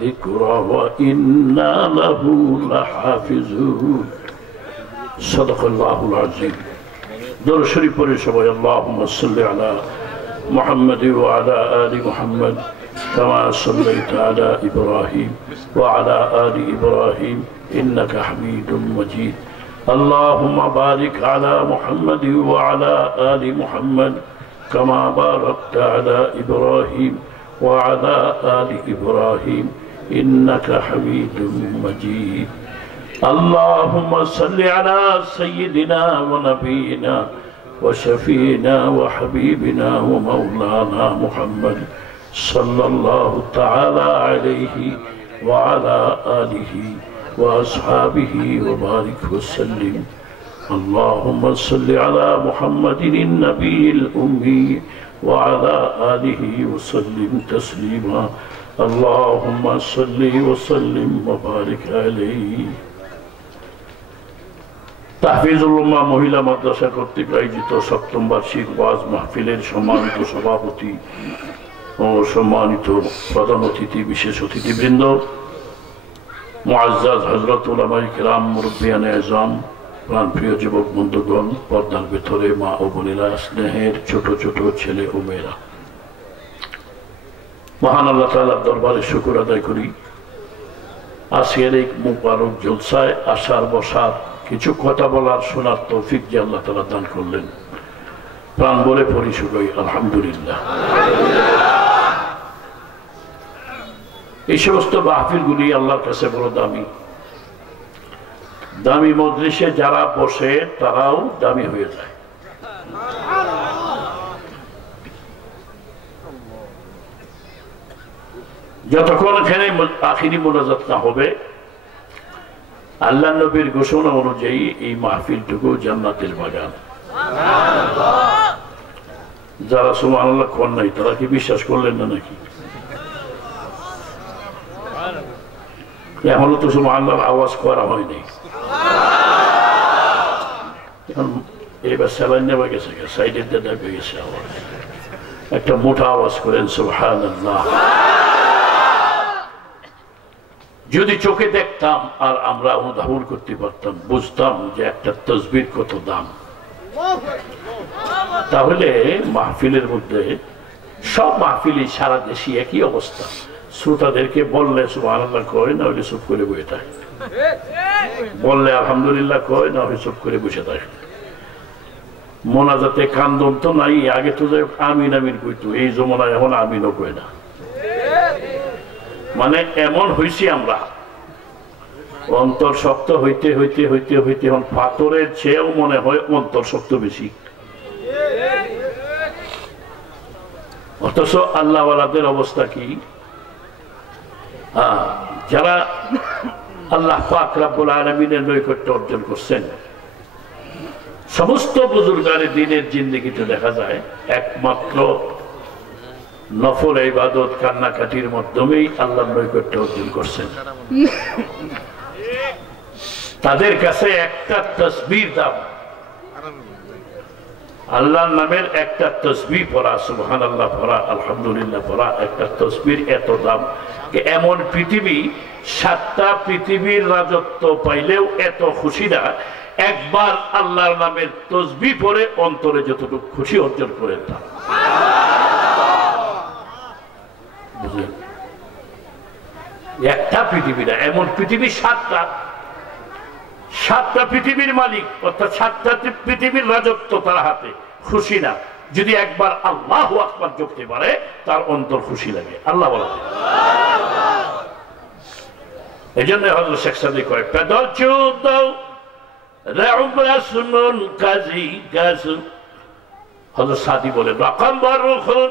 الذكر وإنا له لحافظون صدق الله العظيم درود شريف পড়ে সবাই اللهم صل على محمد وعلى آل محمد كما صليت على إبراهيم وعلى آل إبراهيم إنك حميد مجيد اللهم بارك على محمد وعلى آل محمد كما باركت على إبراهيم وعلى آل إبراهيم إنك حميد مجيد اللهم صل على سيدنا ونبينا وشفينا وحبيبنا ومولانا محمد صلى الله تعالى عليه وعلى آله وأصحابه وبارك وسلم اللهم صل على محمد النبي الأمي وعلى آله وسلم تسليما اللهم صل وسلم وبارك عليه তাহফিজুল উম্মাহ মহিলা মাদ্রাসা কর্তৃক আয়োজিত সপ্তম বার্ষিক ওয়াজ মাহফিলের সম্মানিত সভাপতি ও সম্মানিত প্রধান অতিথি বিশেষ অতিথিবৃন্দ মুআজ্জাজ হযরত উলামায়ে কিরাম মুরব্বিয়ানে আযম প্রাণপ্রিয় যুবক বন্ধুগণ পর্দার ভেতরে মা ও বোনেরা স্নেহের ছোট ছোট ছেলে ও মেয়েরা মহান আল্লাহ তাআলার দরবারে শুকর আদায় করি আজকের এই মুবারক জলসায় আসার বসার কিছু কথা বলার শোনার তৌফিক যে আল্লাহ তাআলা দান করলেন প্রাণ ভরে পড়ি শুকরি আলহামদুলিল্লাহ এই সমস্ত মাহফিলগুলি আল্লাহর কাছে বড় দামি দামি মজলিসে যারা বসে তারাও দামি হয়ে যায় যতক্ষণ এখানে আখিরি মোনাজাত না হবে আল্লাহ নবীর ঘোষণা অনুযায়ী এই মাহফিলটুকু জান্নাতের বাগান যারা সুবহানাল্লাহ কোন নাই তারা কি বিশ্বাস করলেন না নাকি এখনো তো সুবহানাল্লাহ আওয়াজ করা হয়নি এবার স্যালাইন নেমে গেছে সাইডের দিয়ে নেমে গেছে আওয়াজ একটা মোটা আওয়াজ করেন সুবহানাল্লাহ যদি চোখে দেখতাম আর আমরা অনুধাবন করতে পারতাম বুঝতাম যে একটা তাসবির কত দাম তাহলে মাহফিলের মধ্যে সব মাহফিলে সারা দেশে একই অবস্থা শ্রোতাদেরকে বললে সুবহানাল্লাহ কয় না হলে চুপ করে বসে থাকে বললে আলহামদুলিল্লাহ কয় না হলে চুপ করে বসে থাকে মোনাজাতে কান্দন তো নাই আগে তো যাই আমিন আমিন কইতো এই জমানায় এখন আমিনও কয় না মানে এমন হইছি আমরা অন্তর শক্ত হইতে হইতে হইতে হইতে এখন পাথরের চেয়েও মনে হয় অন্তর শক্ত বেশি অথচ আল্লাহওয়ালাদের অবস্থা কি যারা আল্লাহ পাক রব্বুল আলামিনের নৈকট্য অর্জন করছেন সমস্ত বুজুর্গানে দিনের জিন্দেগিতে দেখা যায় একমাত্র নফল ইবাদত কান্নাকাটির মাধ্যমেই আল্লাহর নৈকট্য অর্জন করছেন তাদের কাছে একটা তাসবিহ দাম আল্লাহর নামের একটা তাসবিহ পড়া সুবহানাল্লাহ পড়া আলহামদুলিল্লাহ পড়া একটা তাসবিহ এত দাম এমন পৃথিবী 7টা পৃথিবীর রাজত্ব পাইলেও এত খুশি না একবার আল্লাহর নামের তাসবিহ পড়ে অন্তরে যতটুকু খুশি অর্জন করেন তা একটা পৃথিবী না এমন পৃথিবী 7টা পৃথিবীর মালিক অর্থাৎ 7টা পৃথিবীর রাজত্ব তার হাতে খুশি না যদি একবার আল্লাহু আকবার জপতে পারে তার অন্তর খুশি লাগে আল্লাহ বলে এজন্য হযরত শেখ সাদি কয় পেদল চুদ রাউবাসুন কাজী গাজ হযরত সাদি বলে রকম বারুখুন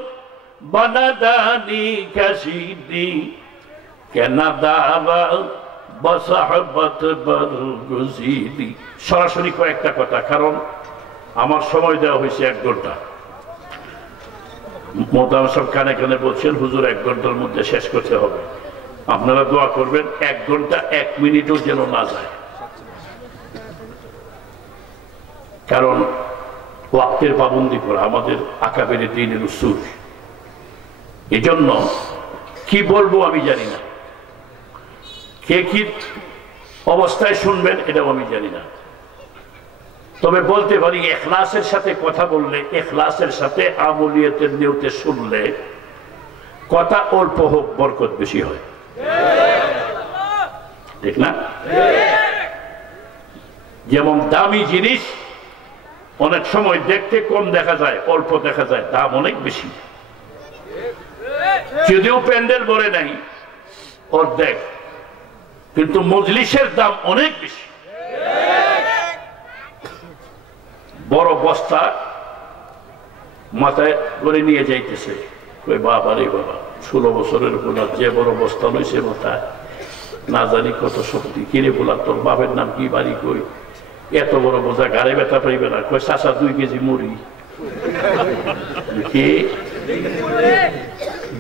বানাদানি কাশিদি কেনা দাবা বসাহবত বরগুজিদি সরাসরি কয়েকটা কথা কারণ আমার সময় দেওয়া হয়েছে 1 ঘন্টা মোহতারাম সাহেব কানে কানে বলছেন হুজুর 1 ঘন্টার মধ্যে শেষ করতে হবে আপনারা দোয়া করবেন 1 ঘন্টা 1 মিনিটও যেন না যায় কারণ ওয়াক্তের পাবন্দি করা আমাদের আকাবের দ্বীনের উসুল এজন্য কি বলবো আমি জানি না কে কি অবস্থায় শুনবেন এটাও আমি জানি না, তবে বলতে পারি ইখলাসের সাথে কথা বললে, ইখলাসের সাথে আমলিয়াতের নিয়তে শুনলে কথা অল্প হোক বরকত বেশি হয়, ঠিক না? যেমন দামি জিনিস অনেক সময় দেখতে কম দেখা যায়, অল্প দেখা যায়, দাম অনেক বেশি। যদিও প্যান্ডেল ভরে নাই অর্ধেক, কিন্তু মজলিসের দাম অনেক বেশি। বড় বস্তা মাথায় করে নিয়ে যাইতেছে, কই বাবা রে বাবা, 16 বছরের গোলা যে বড় বস্তা লইছে মাথায়, না জানি কত শক্তি। কিরে বলা, তোর বাপের নাম কি, বাড়ি কই, এত বড় বোঝা গাড়ি ব্যথা পাইবে না? কই চাচা 2 কেজি মুড়ি। কি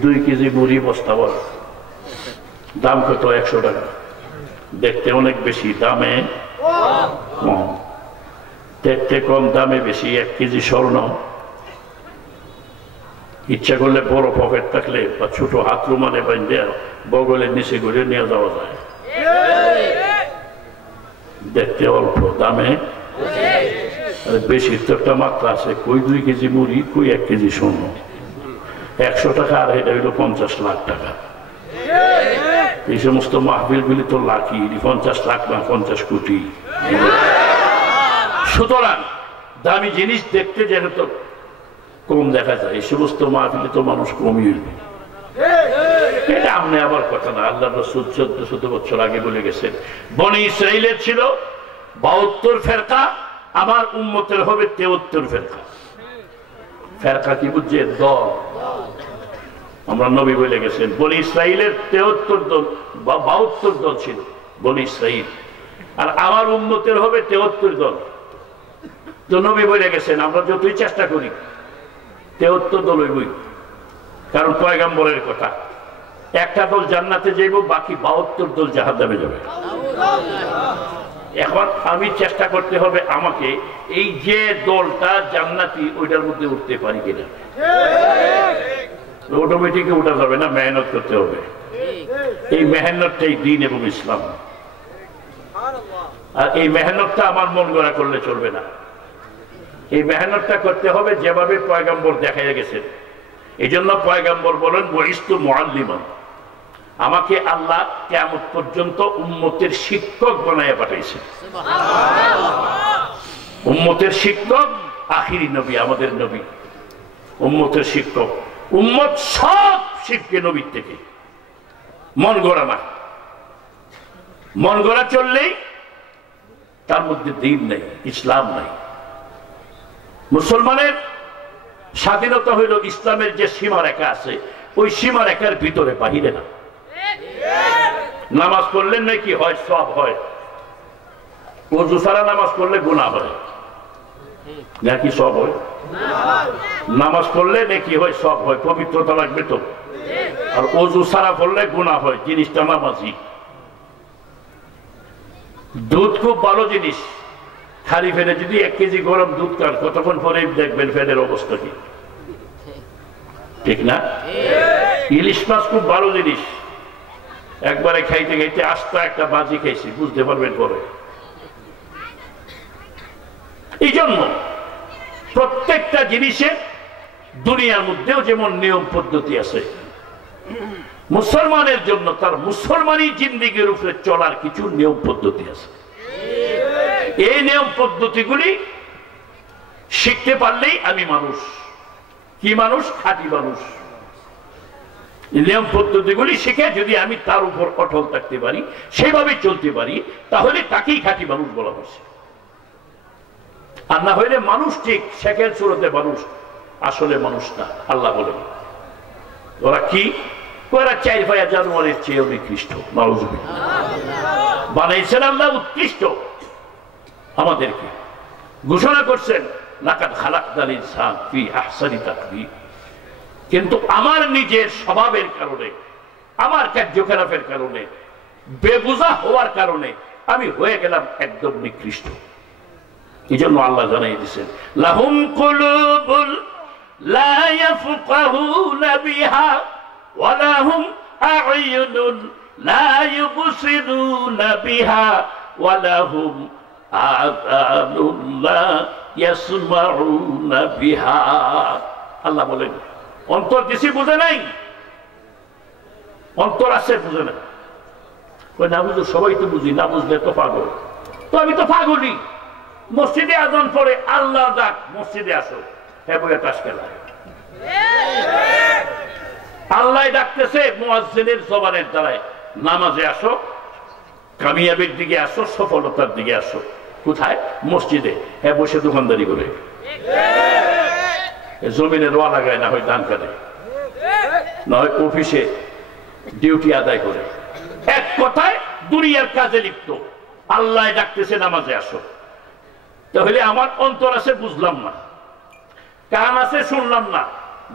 2 কেজি মুড়ি বস্তা বড়, দাম কত? 100 টাকা। দেখতে অনেক বেশি, দামে কম। দেখতে কম, দামে বেশি। 1 কেজি স্বর্ণ ইচ্ছা করলে বড় পকেট থাকলে বা ছোট হাত রুমালে বাঁধে বগলের নিচে করে নিয়ে যাওয়া যায়। দেখতে অল্প, দামে বেশি। তো একটা মাত্রা আছে, কই 2 কেজি মুড়ি, কই 1 কেজি স্বর্ণ। 100 টাকা, আর এটা হইল 50 লাখ টাকা। এই সমস্ত মাহফিল গুলি তো লাখি, 50 লাখ না 50 কোটি। সুতরাং দামি জিনিস দেখতে যেহেতু কম দেখা যায়, এই সমস্ত মাহফিলে তো মানুষ কমই হইবে। এটা আপনি আবার কথা না, আল্লাহ রাসূল 1400 বছর আগে বলে গেছেন, বনি ইসরাইলের ছিল 72 ফেরকা, আমার উম্মতের হবে 73 ফেরকা। ফেরকা কি বুঝছে? দল। আমরা নবী বলে গেছেন বনি ইসরাইলের 73 দল বা 72 দল ছিল বনি ইসরাইল, আর আমার উম্মতের হবে 73 দল। তো নবী বলে গেছেন আমরা যতই চেষ্টা করি 73 দল হইবই, কারণ পয়গম্বরের কথা। একটা দল জান্নাতে যাইব, বাকি 72 দল জাহান্নামে যাবে। এখন আমি চেষ্টা করতে হবে আমাকে এই যে দলটা জান্নাতি ওইটার মধ্যে উঠতে পারি কিনা। অটোমেটিক উঠা যাবে না, মেহনত করতে হবে। এই মেহনতটাই দ্বীন এবং ইসলাম। আর এই মেহনতটা আমার মন গড়া করলে চলবে না, এই মেহনতটা করতে হবে যেভাবে পয়গম্বর দেখাইয়া গেছেন। এই জন্য পয়গম্বর বলেন বুইস্তু মুআল্লিমান, আমাকে আল্লাহ কিয়ামত পর্যন্ত উম্মতের শিক্ষক বানাইয়া পাঠাইছেন। উম্মতের শিক্ষক আখিরি নবী, আমাদের নবী উম্মতের শিক্ষক। উম্মত সব শিখবে নবীর থেকে, মন গড়া না। মন গড়া চললেই তার মধ্যে দ্বীন নাই, ইসলাম নাই। মুসলমানের স্বাধীনতা হইল ইসলামের যে সীমারেখা আছে ওই সীমারেখার ভিতরে, বাহিরে না। নামাজ পড়লে নাকি হয়, সব হয়। ওযু ছাড়া নামাজ পড়লে গুনাহ হয় নাকি সব হয়? নামাজ পড়লে নাকি হয়, সব হয়। পবিত্রতা লাগবে তো। আর ওযু ছাড়া পড়লে গুনাহ হয়, জিনিসটা নামাজি। দুধ খুব ভালো জিনিস, খালি ফেলে যদি 1 কেজি গরম দুধ খান কতক্ষণ পরে দেখবেন ফেলের অবস্থা কি, ঠিক না? ইলিশ মাছ খুব ভালো জিনিস, একবারে খাইতে খাইতে আস্তা একটা বাজি খাইছি, বুঝতে পারবেন পরে। এই জন্য প্রত্যেকটা জিনিসের দুনিয়ার মধ্যেও যেমন নিয়ম পদ্ধতি আছে, মুসলমানের জন্য তার মুসলমানি জিন্দেগির উপরে চলার কিছু নিয়ম পদ্ধতি আছে। এই নিয়ম পদ্ধতিগুলি শিখতে পারলেই আমি মানুষ। কি মানুষ? খাঁটি মানুষ। নিয়ম পদ্ধতিগুলি শিখে যদি আমি তার উপর অটল থাকতে পারি, সেভাবে চলতে পারি, তাহলে তাকেই খাঁটি মানুষ বলা হয়েছে। আর না হইলে মানুষ ঠিক শেখের সুরতে মানুষ, আসলে মানুষ না। আল্লাহ বলেন ওরা কি? ওরা 4 পায়া জানোয়ারের চেয়ে নিকৃষ্ট। বানাইছেন আল্লাহ উৎকৃষ্ট, আমাদেরকে ঘোষণা করছেন লাকাদ খালাকনাল ইনসান ফি আহসানি তাকওয়িম। কিন্তু আমার নিজের স্বভাবের কারণে, আমার কার্যকলাপের কারণে, বেবুঝা হওয়ার কারণে আমি হয়ে গেলাম একদম নিকৃষ্ট। এই জন্য আল্লাহ জানাই দিয়েছেন লাহুম কুলুবুল لا يفقهون بها ولهم أعين লা ইউবসিরুনা বিহা ওয়া লাহুম আযানুন লা ইয়াসমাউনা বিহা। আল্লাহ বলেন অন্তর কিছু বুঝে নাই, অন্তর আছে বুঝে না। না বুঝো সবাই তো বুঝি, না বুঝলে তো পাগল। তো আমি তো পাগলই। মসজিদে আজান পড়ে আল্লাহ ডাক, মসজিদে আসো, হ্যাঁ বইয়া তাস খেলা। আল্লাহ ডাকতেছে মুয়াজ্জিনের জবানের দ্বারায়, নামাজে আসো, কামিয়াবির দিকে আসো, সফলতার দিকে আসো। কোথায়? মসজিদে। হ্যাঁ বসে দোকানদারি করে, জমিনের রোয়া লাগায়, না হয় ধান কাটে, না হয় অফিসে ডিউটি আদায় করে। এক কথায় দুনিয়ার কাজে লিপ্ত। আল্লাহ ডাকতেছে নামাজে আসো। তাহলে আমার অন্তর আছে বুঝলাম না, কান আছে শুনলাম না,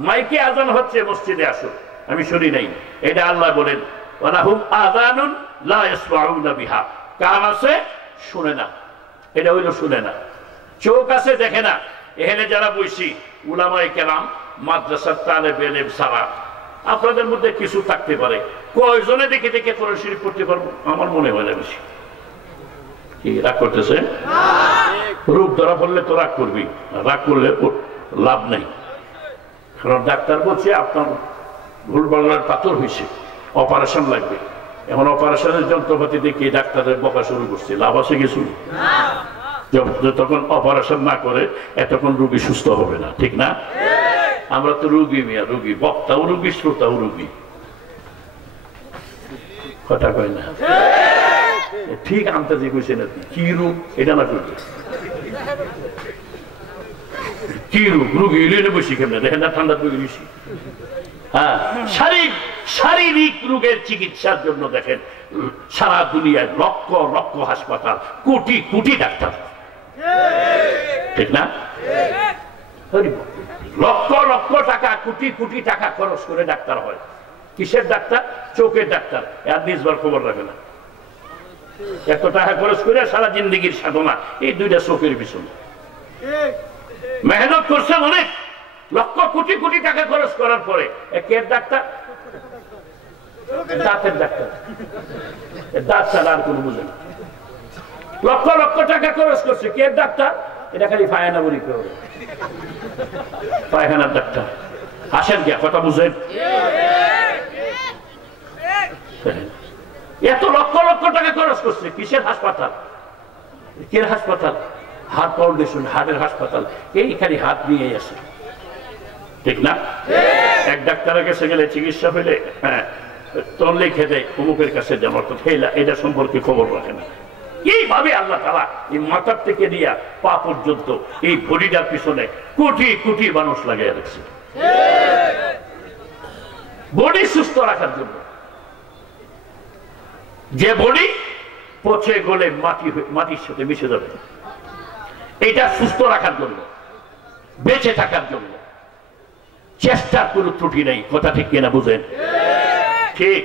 মাইকে আজান হচ্ছে মসজিদে আসো, আমি শুনি নাই। এটা আল্লাহ বলেন ওয়ালাহুম আযানুন লা ইয়াসমাউনা বিহা। কান আছে শুনে না, এটা হইল শুনে না। চোখ আছে দেখে না। এখানে যারা বইছি উলামায়ে কেরাম, মাদ্রাসার তালেবে ইলম সারা, আপনাদের মধ্যে কিছু থাকতে পারে। কয়জনে দেখে দেখে কোরআন শরীফ পড়তে পারবো? আমার মনে হয় না বেশি। কি রাগ করতেছে? রূপ ধরা পড়লে তো রাগ করবি, রাগ করলে লাভ নাই। কারণ ডাক্তার বলছে আপনার ভুলভাল পাথর হয়েছে, অপারেশন লাগবে। এখন অপারেশনের যন্ত্রপাতি দেখে ডাক্তারের বকা শুরু করছে, লাভ আছে কিছু? যতক্ষণ অপারেশন না করে এতক্ষণ রোগী সুস্থ হবে না, ঠিক না? আমরা তো রোগী মিয়া, রোগী, বক্তাও রোগী, শ্রোতাও রোগী। কথা কয় না ঠিক? আনতে কইছে না কি রোগ এটা না করবে, কি রোগ? রোগী এলে বসি কেমন দেখেন না, ঠান্ডা তৈরি বেশি। হ্যাঁ, শারীরিক রোগের চিকিৎসার জন্য দেখেন সারা দুনিয়ায় লক্ষ লক্ষ হাসপাতাল, কোটি কোটি ডাক্তার, ঠিক না? লক্ষ লক্ষ টাকা, কোটি কোটি টাকা খরচ করে ডাক্তার হয়। কিসের ডাক্তার? চোখের ডাক্তার। আর নিজবার খবর রাখে না। এত টাকা খরচ করে সারা জিন্দগির সাধনা এই দুইটা চোখের পিছনে মেহনত করছে অনেক, লক্ষ কোটি কোটি টাকা খরচ করার পরে এর ডাক্তার? দাঁতের ডাক্তার। দাঁত ছাড়া আর কোনো বুঝে না। লক্ষ লক্ষ টাকা খরচ করছে, কে ডাক্তার? এটা খালি পায়খানা পরীক্ষা করে, পায়খানার ডাক্তার। আসেন কে কথা বুঝেন? এত লক্ষ লক্ষ টাকা খরচ করছে কিসের হাসপাতাল? কে হাসপাতাল? হার্ট ফাউন্ডেশন, হার্টের হাসপাতাল। এই খালি হাত নিয়ে আসে, ঠিক না? এক ডাক্তারের কাছে গেলে চিকিৎসা হইলে হ্যাঁ তোর লিখে দেয় অমুকের কাছে যাওয়ার কথা, এটা সম্পর্কে খবর রাখে না। এইভাবে আল্লাহ তাআলা এই মাথার থেকে দিয়া পা পর্যন্ত এই বডিটার পিছনে কোটি কোটি মানুষ লাগিয়ে রাখছে বডি সুস্থ রাখার জন্য। যে বডি পচে গলে মাটির সাথে মিশে যাবে, এটা সুস্থ রাখার জন্য, বেঁচে থাকার জন্য চেষ্টার কোনো ত্রুটি নেই। কথা ঠিক কিনা বুঝেন? ঠিক,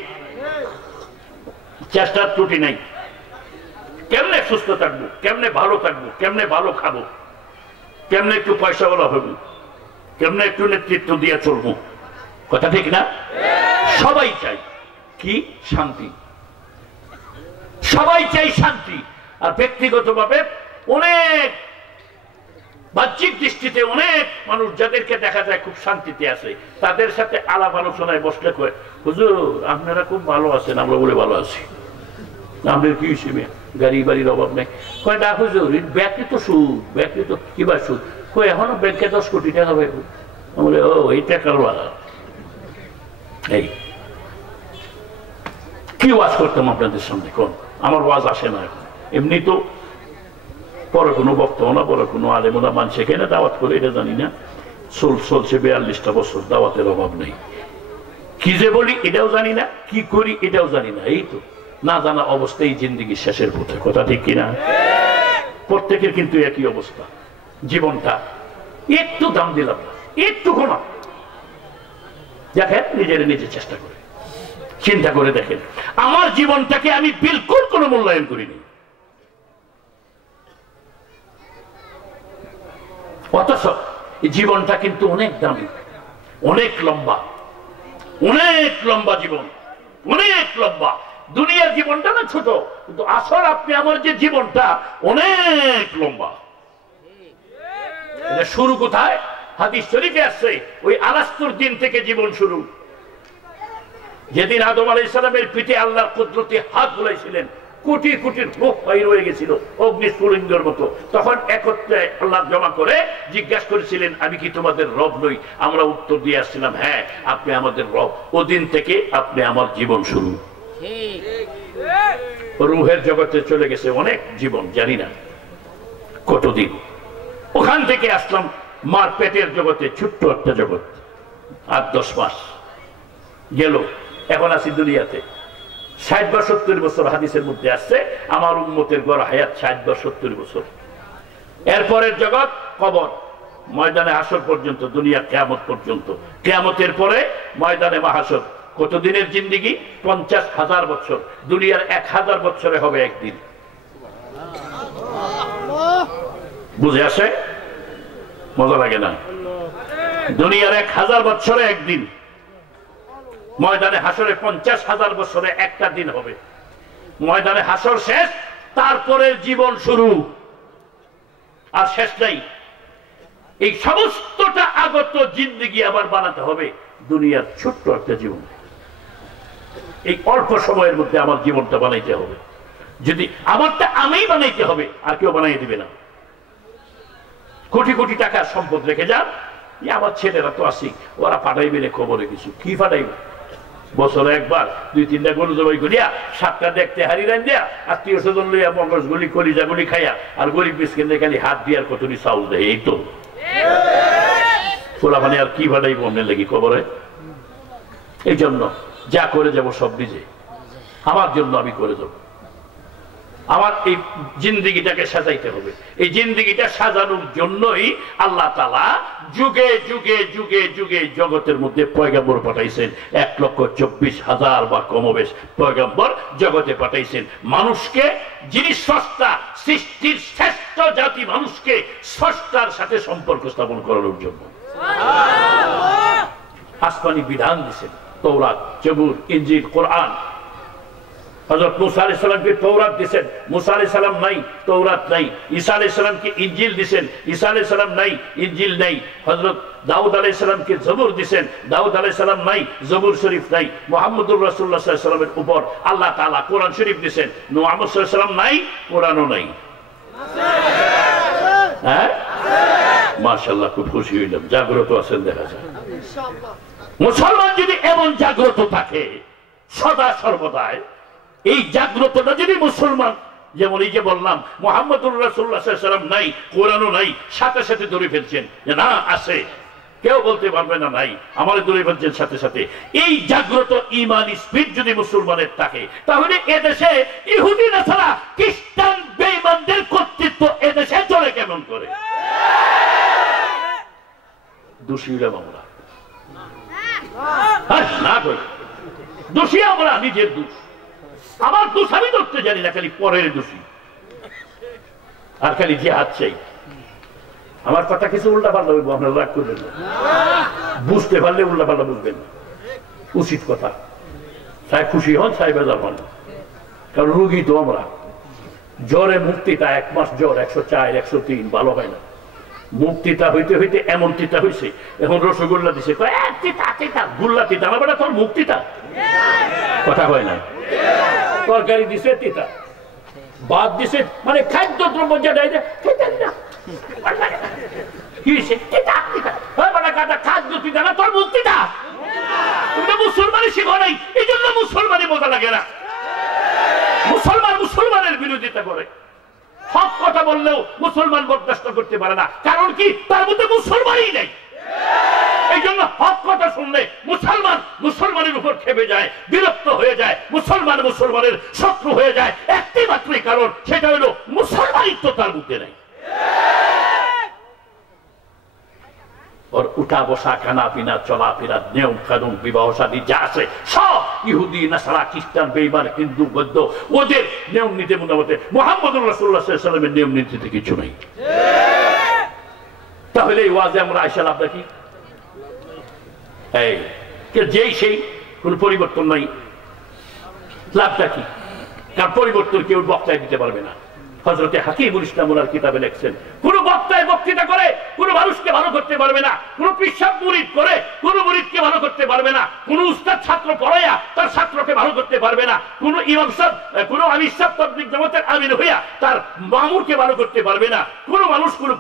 চেষ্টার ত্রুটি নেই। কেমনে সুস্থ থাকবো, কেমনে ভালো থাকবো, কেমনে ভালো খাবো, কেমনে একটু পয়সাওয়ালা হবো, কেমনে একটু নেতৃত্ব দিয়ে চলবো। কথা ঠিক না? সবাই চাই কি? শান্তি। সবাই চাই শান্তি। আর ব্যক্তিগতভাবে অনেক বাহ্যিক দৃষ্টিতে অনেক মানুষ যাদেরকে দেখা যায় খুব শান্তিতে আছে, তাদের সাথে আলাপ আলোচনায় বসলে কয় হুজুর আপনারা খুব ভালো আছেন, আমরা বলে ভালো আছি, আপনার কি হিসেবে গাড়ি বাড়ির অভাব নেই। কয় না হুজুর ব্যাংকে তো সুদ, ব্যাংকে তো কিবার সুদ। কয় এখনো ব্যাংকে 10 কোটি টাকা পাইব। বলে ও এই টাকার ওয়ালা। এই কি ওয়াজ করতাম আপনাদের সামনে, কোন আমার ওয়াজ আসে না এখন। এমনি তো পরে কোনো বক্তাও না, পরে কোনো আলেমনা মান সেখানে দাওয়াত করে, এটা জানি না। চলছে 42টা বছর, দাওয়াতের অভাব নেই। কি যে বলি এটাও জানি না, কি করি এটাও জানি না। এই তো না জানা অবস্থায় জিন্দিগির শেষের পথে। কথা ঠিক কিনা? প্রত্যেকের কিন্তু একই অবস্থা। জীবনটা একটু দাম দিলাম না, একটু ঘোনা দেখেন, নিজের নিজে চেষ্টা করে চিন্তা করে দেখেন, আমার জীবনটাকে আমি বিলকুল কোনো মূল্যায়ন করিনি, অথচ জীবনটা কিন্তু অনেক দামি, অনেক লম্বা, অনেক লম্বা জীবন, অনেক লম্বা। দুনিয়ার জীবনটা না ছোট, কিন্তু আসল আপনি আমার যে জীবনটা অনেক লম্বা। শুরু কোথায়? হাদিস শরীফে আসছে ওই আলাস্তুর দিন থেকে জীবন শুরু। যেদিন আদম আলাইহিস সালামের পিঠে আল্লাহর কুদরতি হাত বুলাইছিলেন, কোটি কোটি রূহ বাইর হয়ে গেছিল অগ্নিস্ফুলিঙ্গের মতো। তখন একত্রে আল্লাহ জমা করে জিজ্ঞাসা করেছিলেন, আমি কি তোমাদের রব নই? আমরা উত্তর দিয়ে আসছিলাম, হ্যাঁ আপনি আমাদের রব। ওদিন থেকে আপনি আমার জীবন শুরু। রূহের জগতে চলে গেছে অনেক জীবন, জানি না কতদিন। ওখান থেকে আসলাম মার পেটের জগতে, ছোট্ট একটা জগৎ, 8-10 মাস গেল। এখন আছি দুনিয়াতে 60 বা 70 বছর। হাদিসের মধ্যে আসছে আমার উম্মতের গড় হায়াত 60 বা 70 বছর। এরপরের জগৎ কবর, ময়দানে হাসর পর্যন্ত, দুনিয়া কিয়ামত পর্যন্ত। কিয়ামতের পরে ময়দানে মাহাশর। কতদিনের জিন্দেগি? 50,000 বছর। দুনিয়ার 1000 বছরে হবে একদিন। বুঝে আসে? মজা লাগে না? দুনিয়ার 1000 বছরে একদিন, ময়দানে হাসরে 50,000 বছরে একটা দিন হবে। ময়দানে হাসর শেষ, তারপরে জীবন শুরু, আর শেষ নাই। এই সমস্তটা আগত জিন্দেগি আবার বানাতে হবে দুনিয়ার ছোট্ট একটা জীবন। এই অল্প সময়ের মধ্যে আমার জীবনটা বানাইতে হবে। যদি আমারটা আমি বানাইতে হবে, আর কেউ বানাই দিবে না। কোটি কোটি টাকার সম্পদ রেখে যান, আমার ছেলেরা তো আসি, ওরা পাঠাইবে না খবরে কিছু। কি পাঠাইবে? বছরে একবার 2-3টা গরু জবাই করিয়া, 7টা দেখতে হারি রান দিয়া, আত্মীয় স্বজন লইয়া মগজ গুলি কলিজা গুলি খাইয়া, আর গরিব মিসকিনদের খালি হাত দিয়ার কতটি চাউল দেয়। এই তো পোলা মানে আর কি পাঠাইব মনে লাগি খবরে। এই জন্য যা করে যাব সব নিজে, আমার জন্য আমি করে যাব। আমার এই জিন্দেগিটাকে সাজাইতে হবে। এই জিন্দেগিটা সাজানোর জন্যই আল্লাহ তাআলা যুগে যুগে যুগে যুগে জগতের মধ্যে পয়গম্বর পাঠাইছেন। 1,24,000 বা কমবেশ পয়গম্বর জগতে পাঠাইছেন। মানুষকে, যিনি স্রষ্টা, সৃষ্টির শ্রেষ্ঠ জাতি মানুষকে স্রষ্টার সাথে সম্পর্ক স্থাপন করানোর জন্য আসমানি বিধান দিয়েছেন। তৌরাত, জবুর, ইনজিল, কোরআন। হযরত মুসা আলাইহিস সালামকে তৌরাত দিয়েছেন, মুসা আলাইহিস সালাম নাই, তৌরাত নাই। ঈসা আলাইহিস সালামকে ইনজিল দিয়েছেন, ঈসা আলাইহিস সালাম নাই, ইনজিল নাই। হযরত দাউদ আলাইহিস সালামকে জবুর দিয়েছেন, দাউদ আলাইহিস সালাম নাই, জবুর শরীফ নাই। মুহাম্মদুর রাসূলুল্লাহ সাল্লাল্লাহু আলাইহি ওয়াসাল্লামের উপর আল্লাহ তাআলা কোরআন শরীফ দিয়েছেন, মুহাম্মদ সাল্লাল্লাহু আলাইহি ওয়াসাল্লাম নাই, কোরআনও নাই। হ্যাঁ, মাশাআল্লাহ, খুব খুশি হইলাম, জাগ্রত আছেন দেখা যায়। মুসলমান যদি এমন জাগ্রত থাকে সদা সর্বদাই, এই জাগ্রতটা যদি মুসলমান, যেমন এই যে বললাম মুহাম্মদুর রাসূলুল্লাহ সাল্লাল্লাহু আলাইহি ওয়াসাল্লাম নাই, কোরআনও নাই, সাথে সাথে ধরে ফেলছেন যে না আছে, কেউ বলতে পারবে না নাই, আমার ধরে ফেলছেন সাথে সাথে। এই জাগ্রত ঈমান স্পিরিট যদি মুসলমানের থাকে, তাহলে এদেশে ইহুদি নাসারা খ্রিস্টান বেঈমানদের কর্তৃত্ব এদেশে চলে কেমন করে? দোষী হলাম আমরা না, দোষী আমরা, নিজের দোষ। আমার দোষ আমি ধরতে জানি না, খালি পরের দোষী, আর খালি জিহাদ চাই। আমার কথা কিছু উল্টা পাল্টা বলবো, আপনারা রাগ করবেন না। বুঝতে পারলে উল্টা পাল্টা বুঝবেন, উচিত কথা। চাই খুশি হন, চাই বেজার হন, কারণ রুগী তো আমরা। জ্বরে মুক্তিটা 1 মাস জ্বর, 104, 103, ভালো হয় না। মুক্তিটা হইতে হইতে এমন তিতা হয়েছে, এখন রসগোল্লা দিছে, গুল্লা তিতা না, বেটা তোর মুক্তিটা কথা হয় না। তরকারি দিছে তিতা, ভাত দিছে, মানে খাদ্য দ্রব্য যেটা খাদ্য তিতা না, তোর মুক্তিটা। মুসলমানই শিখো নাই, এই জন্য মুসলমানই মজা লাগে না। মুসলমান মুসলমানের বিরোধিতা করে, হক কথা বললেও মুসলমান বরদাস্ত করতে পারে না। কারণ কি? তার মধ্যে মুসলমানই নেই। এই জন্য হক কথা শুনলে মুসলমান মুসলমানের উপর খেপে যায়, বিরক্ত হয়ে যায়, মুসলমান মুসলমানের শত্রু হয়ে যায়। একটি মাত্রই কারণ, সেটা হলো মুসলমানিত্ব তার মধ্যে নেই। और उठा बसा खाना पीना चला फिरा नियम कानून विवाह शादी যা আছে সব ইহুদি নাসারা খ্রিস্টান বেঈমান হিন্দু বৌদ্ধ ওদের নিয়ম নীতি মোতাবেক। মুহাম্মদুর রাসূলুল্লাহ সাল্লাল্লাহু আলাইহি ওয়াসাল্লামের নিয়ম নীতিতে কিছু নাই। তাহলে এই ওয়াজে আমরা আয়েশা লাভটা কি? এই যেই সেই কোন পরিবর্তন নাই। লাভটা কি? কার পরিবর্তন কেউ বক্তায় দিতে পারবে না। হযরতে হাকিমুল ইসলাম ওনার কিতাবে লিখছেন, কোন বক্তায় বক্তৃতা করে কোন মানুষকে ভালো করতে পারবে না, কোন পিশাব মুরিদ করে কোন মুরিদকে ভালো করতে পারবে না, কোন উস্তাদ ছাত্র পড়াইয়া তার ছাত্রকে ভালো করতে পারবে না, কোন ইমাম সাহেব কোন আমির সাহেব তাবলীগ জামাতের আমির হইয়া তার মামুরকে ভালো করতে পারবে না, কোন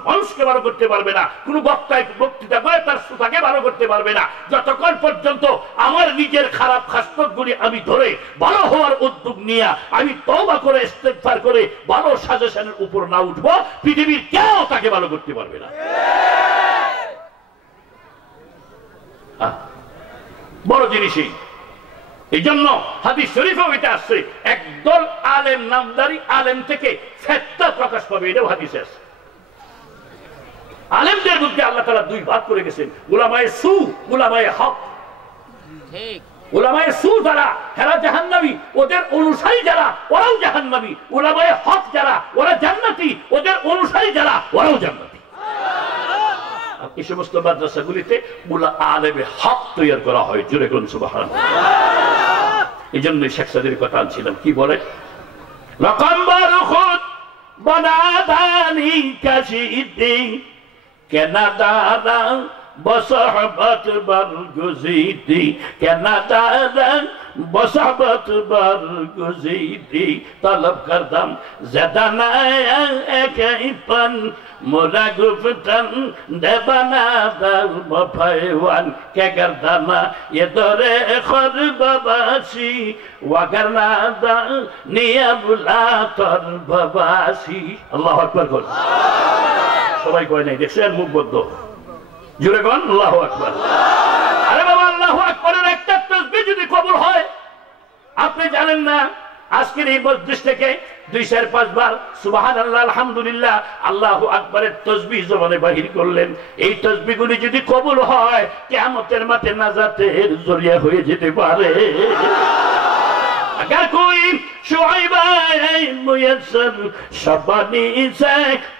মানুষকে ভালো করতে পারবে না, কোন বক্তায় বক্তৃতা করে তার শ্রোতাকে ভালো করতে পারবে না। যতক্ষণ পর্যন্ত আমার নিজের খারাপ খাসলতগুলি আমি ধরে ভালো হওয়ার উদ্যোগ নিয়ে আমি তওবা করে ইস্তেগফার করে ভালো সাজেশনের উপর না উঠবো, পৃথিবীর কেউ তাকে ভালো করতে পারবে না। বড় জিনিসই এই জন্য হাদিস শরীফেও এটা আসছে, একদল আলেম নামদারি আলেম থেকে ফেতনা প্রকাশ পাবে, এটাও হাদিসে আছে। আলেমদের মধ্যে আল্লাহ তাআলা দুই ভাগ করে গেছেন, উলামায়ে সু, উলামায়ে হক। ঠিক, উলামায়ে সু যারা এরা জাহান্নামী, ওদের অনুসারী যারা ওরাও জাহান্নামী। উলামায়ে হক যারা ওরা জান্নাতি, ওদের অনুসারী যারা ওরাও জান্নাতি। এই সমস্ত মাদ্রাসাগুলিতে আলেমে হক তৈরি করা হয়। জোরে কোন সুবহানাল্লাহ। এই জন্যই শেখ সাদির কথা আনছিলাম, কি বলে, রকমবার খুদ বনাদানি কাশিদি কেনাদারা বসহবত বরগুজিদি কেনাদারা বসহবত বরগুজিদি তলব করদম জদানা একইপন মোরা গুফতন দেবানা দল মফাইওয়ান কে গর্দানা ये দরে খরবাসি ওয়াগরনা দা নিয়া বুলা তর বাবাসি। আল্লাহু আকবার বল। সবাই কয় নাই, দেখছেন মুখ বদ্ধ, জোরে কোন আল্লাহু আকবার। আরে বাবা, আল্লাহু আকবারের একটা তাসবিহ যদি কবুল হয়, আপনি জানেন না আজকের এই মজলিস থেকে 2-5 বার সুবহানাল্লাহ আলহামদুলিল্লাহ আল্লাহু আকবারের তাসবিহ জবানে বাহির করলেন, এই তাসবিহগুলি যদি কবুল হয় কিয়ামতের মাঠে নাজাতের জরিয়া হয়ে যেতে পারে। अगर कोई शुआइबा मुयस्सर शबानी से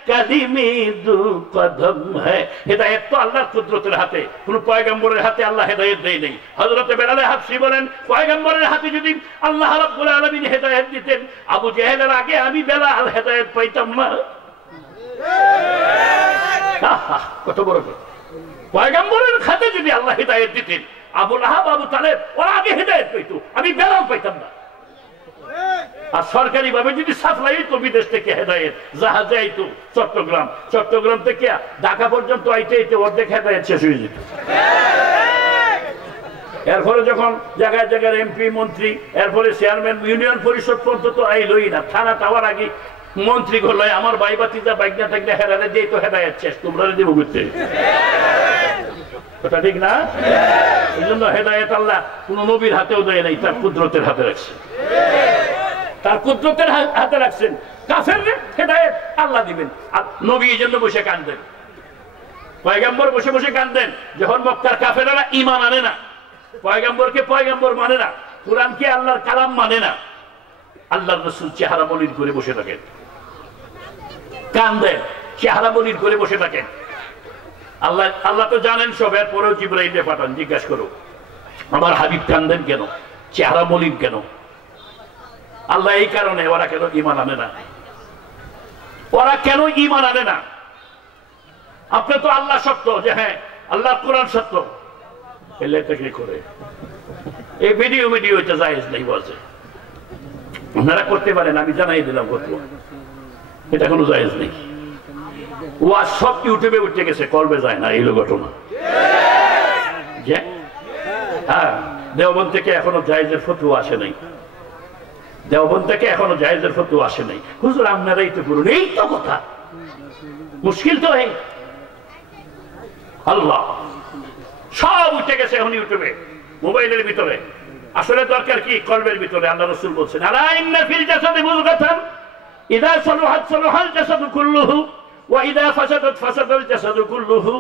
कदमी दो कदम है। हिदायत तो আল্লাহর কুদরতের হাতে, কোন পয়গম্বরের হাতে আল্লাহ হিদায়াত দেয় নাই। হযরত বেলাল হাবশী বলেন, পয়গম্বরের হাতে যদি আল্লাহ রাব্বুল আলামিন হিদায়াত দিতেন, আবু জেহেলের আগে আমি বেলাল হিদায়াত পাইতাম না। কত বড় কথা! পয়গম্বরের হাতে যদি আল্লাহ হিদায়াত দিতেন, আবু লাহাব আবু তালেব ওরা আগে হিদায়াত পাইতো, আমি বেলাল পাইতাম না। আর সরকারি ভাবে যদি সাপ্লাই হইতো বিদেশ থেকে হেদায়েত, জাহাজে আইতো চট্টগ্রাম থেকে ঢাকা পর্যন্ত আইতে অর্ধেক হেদায়েত শেষ হয়ে যেত। এরপরে যখন জায়গায় জায়গায় এমপি মন্ত্রী, এরপরে চেয়ারম্যান, ইউনিয়ন পরিষদ পর্যন্ত আইলই না, থানা টাওয়ার আগে মন্ত্রী করলো আমার ভাই বাতিজা বাইকনা থাকলে হেরালে দিয়ে তো হেদায়েত শেষ, তোমরা দিব করতে। কথা ঠিক না? এই জন্য হেদায়েত আল্লাহ কোন নবীর হাতেও দেয় নাই, তার কুদরতের হাতে রাখছে, তার কুদরতের হাতে রাখছেন। কাফের হেদায়েত আল্লাহ দিবেন, আর নবী এই জন্য বসে কাঁদেন, পয়গম্বর বসে বসে কাঁদেন যখন মক্কার কাফেররা ঈমান আনে না, পয়গম্বরকে পয়গম্বর মানে না, কুরআনকে আল্লাহর কালাম মানে না, আল্লাহর রাসূল চেহারা মলিন করে বসে থাকেন, কাঁদেন, চেহারা মলিন করে বসে থাকেন। আল্লাহ তো জানেন সব, এরপরেও জিবরাইলকে পাঠান, জিজ্ঞাসা করো আমার হাবিব কাঁদেন কেন, চেহারা মলিন কেন? আল্লাহ এই কারণে, ওরা কেন ঈমান আনে না, ওরা কেন ঈমান আনে না? আপনি তো আল্লাহ সত্য, যে হ্যাঁ আল্লাহর কোরআন সত্য, এলে থেকে করে এই ভিডিও এটা জায়েজ নাই, বলছে আপনারা করতে পারেন, আমি জানাই দিলাম কত, এটা কোনো জায়েজ নেই। ওয়াজ সব ইউটিউবে উঠে গেছে, কলবে যায় না, এই ঘটনা। হ্যাঁ, দেওবন্দ থেকে এখনো জায়েজের ফতোয়া আসে নাই, দেওবন্দ থেকে এখনো জায়েজের ফতোয়া আসে নাই। হুজুর আপনারাই তো করুন, এই তো কথা, মুশকিল তো এই। আল্লাহ সব উঠে গেছে এখন ইউটিউবে, মোবাইলের ভিতরে। আসলে দরকার কি? কলবের ভিতরে। আল্লাহ রাসূল বলছেন, আলা ইন্না ফিল জাসাদি মুযগাতান ইযা সালাহাত সালাহাল জাসাদু কুল্লুহু ওয়া ইযা ফাসাদাত ফাসাদাল জাসাদু কুল্লুহু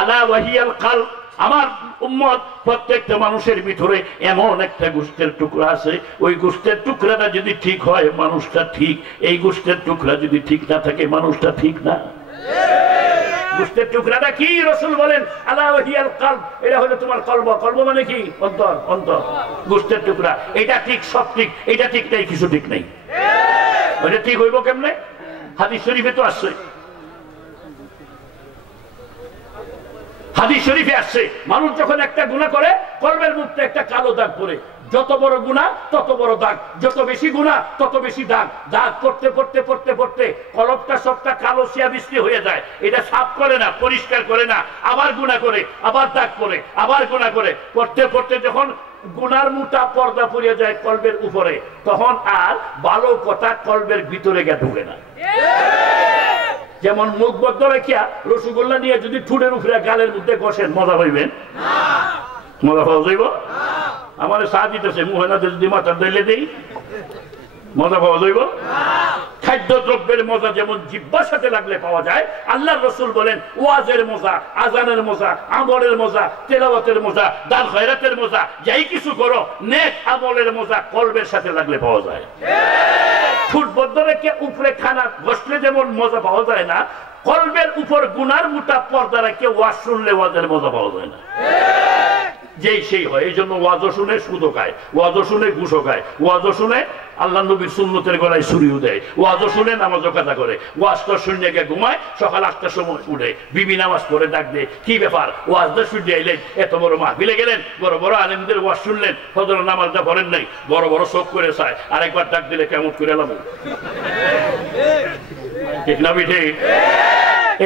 আলা ওয়া হিয়াল কলব। আমার উম্মত প্রত্যেকটা মানুষের ভিতরে এমন একটা গোশতের টুকরা আছে, ওই গোশতের টুকরাটা যদি ঠিক হয় মানুষটা ঠিক, এই গোশতের টুকরা যদি ঠিক না থাকে মানুষটা ঠিক না। গোশতের টুকরাটা কি? রাসূল বলেন আলা ওয়াহিয়াল কলব, এটা হলো তোমার কলব। কলব মানে কি? অন্তর। অন্তর গোশতের টুকরা। এটা ঠিক, সব ঠিক, এটা ঠিক নাই, কিছু ঠিক নাই। ওটা ঠিক হইব কেমনে? হাদিস শরীফে তো আসছে, হাদিস শরীফে আসছে মানুষ যখন একটা গুনাহ করে কলবের মধ্যে একটা কালো দাগ পড়ে। যত বড় গুনাহ তত বড় দাগ, যত বেশি গুনাহ তত বেশি দাগ। দাগ পড়তে পড়তে পড়তে পড়তে কলবটা সবটা কালো শিয়াবিষ্টি হয়ে যায়। এটা সাফ করে না, পরিষ্কার করে না, আবার গুনাহ করে, আবার দাগ পড়ে, আবার গুনাহ করে, পড়তে পড়তে যখন গুনার মুঠা পর্দা পড়ে যায় কলবের উপরে, তখন আর ভালো কথা কলবের ভিতরে গিয়ে ঢুকে না। যেমন মুখ বদ্ধ রেখিয়া রসগোল্লা নিয়ে যদি ঠুটের উপরে গালের মধ্যে বসেন, মজা পাইবেন? মজা পাওয়া যাইব? আমার চা দিতেছে, মুখে না যদি মাথার দিলে দেই, মজা পাওয়া যাইব? খাদ্য দ্রব্যের মজা যেমন জিহ্বার সাথে লাগলে পাওয়া যায়, আল্লাহর রাসূল বলেন ওয়াজের মজা, আজানের মজা, আমলের মজা, তেলাওয়াতের মজা, দান খয়রাতের মজা, যাই কিছু করো নেক আমলের মজা কলবের সাথে লাগলে পাওয়া যায়। ঠোঁট বদ্ধ রেখে উপরে খানা বসলে যেমন মজা পাওয়া যায় না, কলবের উপর গুনার মুঠা পর্দা রেখে ওয়াজ শুনলে ওয়াজের মজা পাওয়া যায় না। যেই সেই হয়। এই জন্য ওয়াজও শুনে সুদও খায়, ওয়াজও শুনে ঘুষও খায়, ওয়াজও শুনে আল্লাহ নবীর সুন্নতের গলায় ছুরিও দেয়, ওয়াজও শুনে নামাজও কাজা করে, ওয়াজটা শুনে গিয়ে ঘুমায়, সকাল 8টার সময় উঠে বিবি নামাজ পড়ে ডাক দিয়ে কি ব্যাপার ওয়াজটা শুনে আইলেন, এত বড় মাহফিলে গেলেন, বড় বড় আলেমদের ওয়াজ শুনলেন, ফজর নামাজটা পড়েন নাই, বড় বড় চোখ করে চায়, আরেকবার ডাক দিলে কেমন করে এলাম। ঠিক না বিঠে?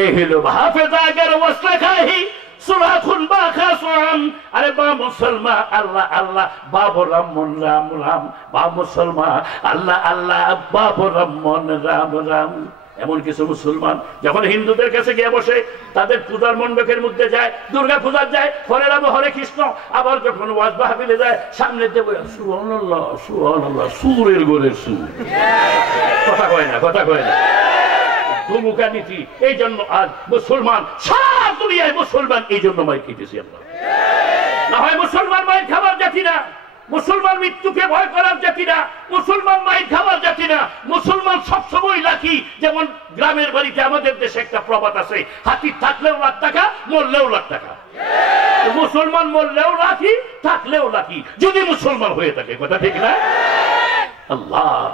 এই হলো হাফেজা আগের ওয়াজ লেখাহি সুরাখুল বাখাসুম। আরে বা মুসলমান আল্লাহ আল্লাহ, বাবু রামন রাম রাম, বা মুসলমান আল্লাহ আল্লাহ, বাবু রামন রাম রাম। এমন কিছু মুসলমান যখন হিন্দুদের কাছে গিয়ে বসে, তাদের পূজার মণ্ডপের মধ্যে যায়, দুর্গা পূজার যায়, হরে রাম হরে কৃষ্ণ, আবার যখন ওয়াজ মাহফিলে যায় সামনে দেব সুবহানাল্লাহ সুবহানাল্লাহ, সুরের গোরের সুর। কথা কয় না, কথা কয় না, ধুমুকা নীতি। এই জন্য আজ মুসলমান সারা দুনিয়ায় মুসলমান, এই জন্য মাই খেতেছি আমরা। না হয় মুসলমান মায়ের খাবার জাতি না, মুসলমান মৃত্যুকে ভয় করার জাতি না, মুসলমান মায়ের খাবার জাতি না, মুসলমান সবসময় লাকি। যেমন গ্রামের বাড়িতে আমাদের দেশে একটা প্রবাদ আছে, হাতি থাকলেও লাখ টাকা, মরলেও লাখ টাকা। মুসলমান মরলেও লাকি, থাকলেও লাকি, যদি মুসলমান হয়ে থাকে। কথা ঠিক না? আল্লাহ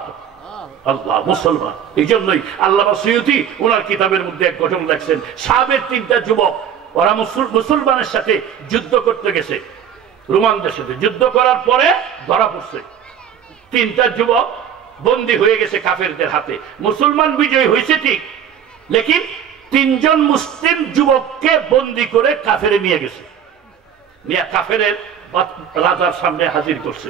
আল্লাহ মুসলমান। এই জন্যই আল্লামা সুয়ুতি ওনার কিতাবের মধ্যে এক ঘটনা লেখছেন, সাবের 3টা যুবক, ওরা মুসলমানের সাথে যুদ্ধ করতে গেছে, রোমানদের সাথে যুদ্ধ করার পরে ধরা পড়ছে। 3টা যুবক বন্দী হয়ে গেছে কাফেরদের হাতে। মুসলমান বিজয় হয়েছে ঠিক, লেকিন 3 জন মুসলিম যুবককে বন্দী করে কাফেরে নিয়ে গেছে, নিয়ে কাফেরের রাজার সামনে হাজির করছে।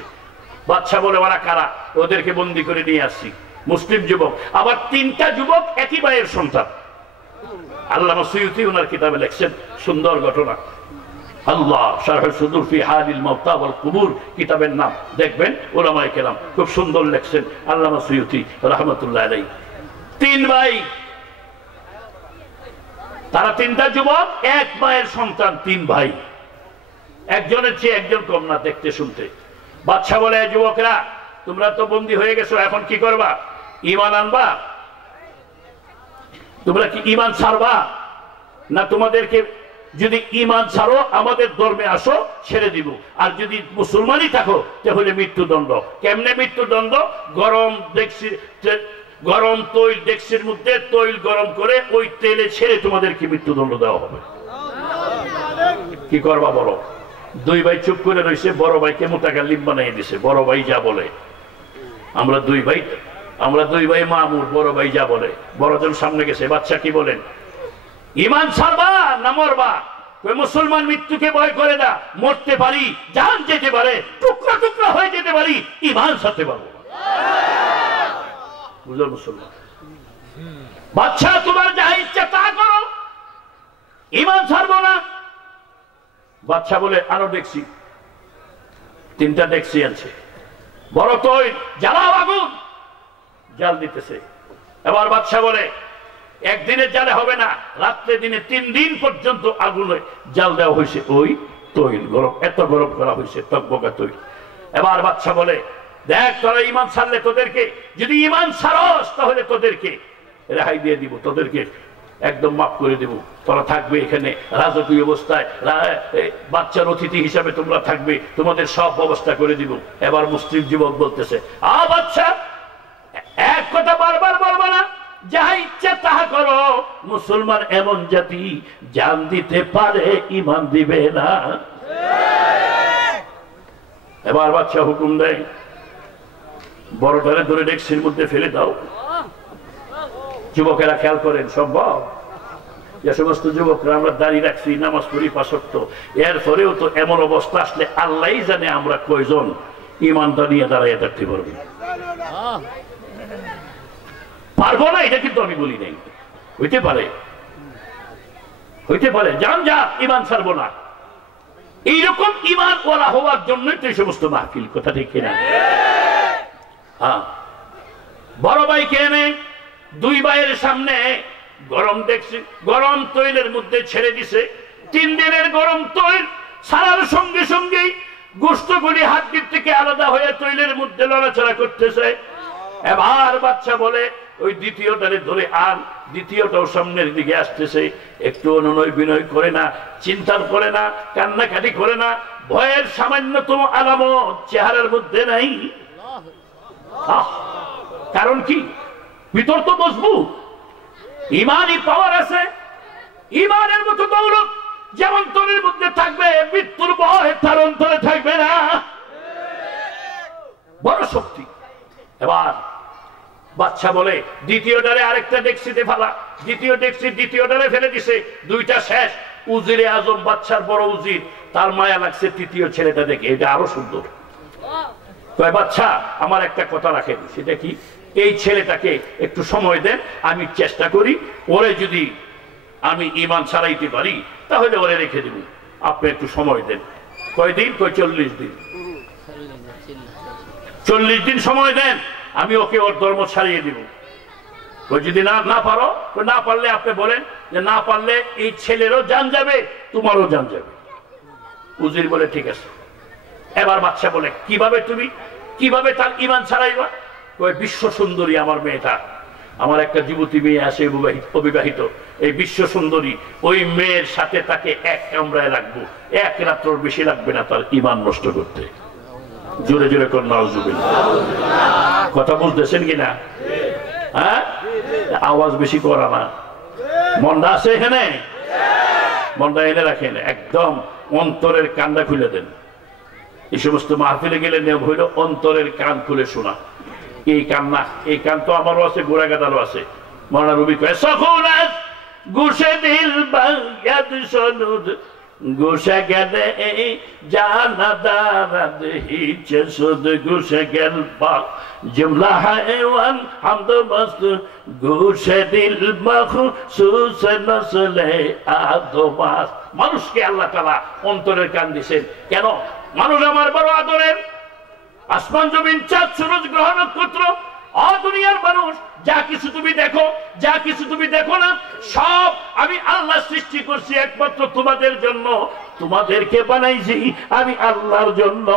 বাদশা বলে ওরা কারা? ওদেরকে বন্দী করে নিয়ে আসছি। মুসলিম যুবক, আবার 3টা যুবক একই ভাইয়ের সন্তান। আল্লামা সুয়ুতি ওনার কিতাবে লেখছেন সুন্দর ঘটনা। আল্লাহ শারহ সুদুর ফি হালিল মাউতা ওয়াল কুবুর কিতাবের নাম, দেখবেন উলামায়ে কেরাম খুব সুন্দর লেখছেন আল্লামা সুয়ুতি রাহমাতুল্লাহ আলাইহি। 3 ভাই, তারা 3টা যুবক, এক মায়ের সন্তান, 3 ভাই, একজনের চেয়ে একজন কম না দেখতে শুনতে। বাদশা বলে যুবকরা তোমরা তো বন্দী হয়ে গেছো, এখন কি করবা? ঈমান আনবা? তোমরা কি ঈমান ছাড়বা? না তোমাদেরকে যদি ঈমান ছাড়ো আমাদের ধর্মে আসো ছেড়ে দিব, আর যদি মুসলমানই থাকো তাহলে মৃত্যুদণ্ড। কেমনে মৃত্যুদণ্ড? গরম ডেকচির, গরম তৈল ডেকচির মধ্যে তৈল গরম করে ওই তেলে ছেড়ে তোমাদেরকে মৃত্যুদণ্ড দেওয়া হবে। কি করবা বলো? 2 ভাই চুপ করে রয়েছে, বড় ভাইকে মোটাকাল্লিম বানিয়ে দিছে। বড় ভাই যা বলে, আমরা 2 ভাই মামুর, বড় ভাই যা বলে। বড়জন সামনে গেছে, বাচ্চা কি বলেন? ঈমান ছাড়বা না মরবা? মুসলমান মৃত্যুকে ভয় করে না, মরতে পারি, জান যেতে পারে, টুকরা টুকরা হয়ে যেতে পারি, ঈমান ছাড়তে পারবো। বুঝল মুসলমান? বাচ্চা তোমার যা ইচ্ছা তা করো, ঈমান ছাড়বো না। বাচ্চা বলে আরো দেখছি, 3টা দেখছি আনছে, বড় তৈল, জ্বালাও আগুন, জাল দিতেছে। এবার বাচ্চা বলে একদিনের জালে হবে না, রাত্রে দিনে 3 দিন পর্যন্ত আগুনে জাল দেওয়া হয়েছে, ওই তৈল গরম, এত গরম করা হয়েছে, টকবকা তৈল। এবার বাচ্চা বলে দেখ তোরা ঈমান ছাড়লে তোদেরকে, যদি ঈমান ছাড়স তাহলে তোদেরকে রেহাই দিয়ে দিব, তোদেরকে একদম মাফ করে দেব, তোরা থাকবে এখানে রাজকীয় অবস্থায়, বাচ্চার অতিথি হিসাবে তোমরা থাকবে, তোমাদের সব ব্যবস্থা করে দিব। এবার মুসলিম যুবক বলতেছে, বাচ্চা এক কথা বারবার বলবো না, যাহা ইচ্ছা তাহা করো, মুসলমান এমন জাতি জান দিতে পারে ঈমান দিবে না। এবার বাচ্চা হুকুম দেয়, বড়টারে ধরে ডেক্সির মধ্যে ফেলে দাও। যুবকেরা খেয়াল করেন, সম্ভব? যে সমস্ত যুবকরা আমরা দাঁড়িয়ে রাখছি, নামাজ পড়ি ৫ ওয়াক্ত, এরপরেও তো এমন অবস্থা আসলে আল্লাহই জানে আমরা কয়জন ঈমানটা নিয়ে দাঁড়িয়ে থাকতে পারবো। পারবো না এটা কিন্তু আমি বলি নাই, হইতে পারে, হইতে পারে, জান যা ঈমান ছাড়বো না। এইরকম ঈমান ওয়ালা হওয়ার জন্যই তো এই সমস্ত মাহফিল, কথা ঠিক কিনা? বড় ভাইকে এনে দুই ভাইয়ের সামনে গরম দেখছি, গরম তৈলের মধ্যে ছেড়ে দিছে। 3 দিনের গরম তৈল ছাড়ার সঙ্গে সঙ্গেই গোশতগুলি হাড্ডির থেকে আলাদা হয়ে তৈলের মধ্যে লড়াচড়া করতেছে। এবার বাচ্চা বলে, ওই দ্বিতীয়টারে ধরে আন। দ্বিতীয়টাও সামনের দিকে আসতেছে, একটু অনুনয় বিনয় করে না, চিন্তা করে না, কান্নাকাটি করে না, ভয়ের সামান্যতম আলামত চেহারার মধ্যে নাই। কারণ কি? ভিতর তো মজবুত, ঈমানি পাওয়ার আছে। ঈমানের মতো দৌলত যেমন তোরের মধ্যে থাকবে, মৃত্যুর ভয় তার অন্তরে থাকবে না। বড় শক্তি। এবার বাচ্চা বলে, দ্বিতীয়টারে আরেকটা ডেক্সিতে ফেলা। দ্বিতীয় ডেক্সি দ্বিতীয়টারে ফেলে দিছে, 2টা শেষ। উজিরে আজম, বাচ্চার বড় উজির, তার মায়া লাগছে তৃতীয় ছেলেটা দেখে, এটা আরো সুন্দর। কয়, বাচ্চা আমার একটা কথা রাখেন, সেটা কি? এই ছেলেটাকে একটু সময় দেন, আমি চেষ্টা করি, ওরে যদি আমি ঈমান ছাড়াইতে পারি তাহলে ওরে রেখে দেব, আপনি একটু সময় দেন। কয়দিন? কয় 40 দিন। 40 দিন সময় দেন, আমি ওকে ওর ধর্ম ছাড়িয়ে দিব। যদি না পারো, না পারলে আপনি বলেন যে না পারলে এই ছেলেরও জান যাবে, তোমারও জান যাবে। উজির বলে ঠিক আছে। এবার বাচ্চা বলে, কিভাবে তার ঈমান ছাড়াইবা? কয়, বিশ্ব সুন্দরী আমার মেয়েটা, আমার একটা যুবতী মেয়ে আছে অবিবাহিত, এই বিশ্ব সুন্দরী, ওই মেয়ের সাথে তাকে এক কামরায় রাখবো, 1 রাত্রর বেশি লাগবে না তার ঈমান নষ্ট করতে। জোরে জোরে কর নাউজুবিল্লাহ। কথা বুঝতেছেন কিনা? হ্যাঁ, আওয়াজ বেশি করা না। মনটা আছে এখানে? মনটা এনে রাখেন, একদম অন্তরের কানটা খুলে দেন। এই সমস্ত মাহফিলে গেলে নিয়ম হইল অন্তরের কান খুলে শোনা। এই কান না, এই কান তো আমারও আছে, গোড়া গাদারও আছে। মৌলানা রুমি কয়, সখুনাত গুশে দিল বায়াদ সনুদ গুশে গেলে জানা দারাদ হিচে সুদ গুশে গেল পা জুমলা হায়ওয়ান হামদ মস্ত গুশে দিল মখসুস নসলে আদমাস। মানুষকে আল্লাহ তাআলা অন্তরের কান দিয়েছেন কেন? মানুষ আমার বড় আদরের। আসমান জমিন চাঁদ সূরজ গ্রহ নক্ষত্র, দুনিয়ার মানুষ, যা কিছু তুমি দেখো, যা কিছু তুমি দেখো না, সব আমি আল্লাহ সৃষ্টি করছি একমাত্র তোমাদের জন্য। তোমাদেরকে বানাইছি আমি আল্লাহর জন্য।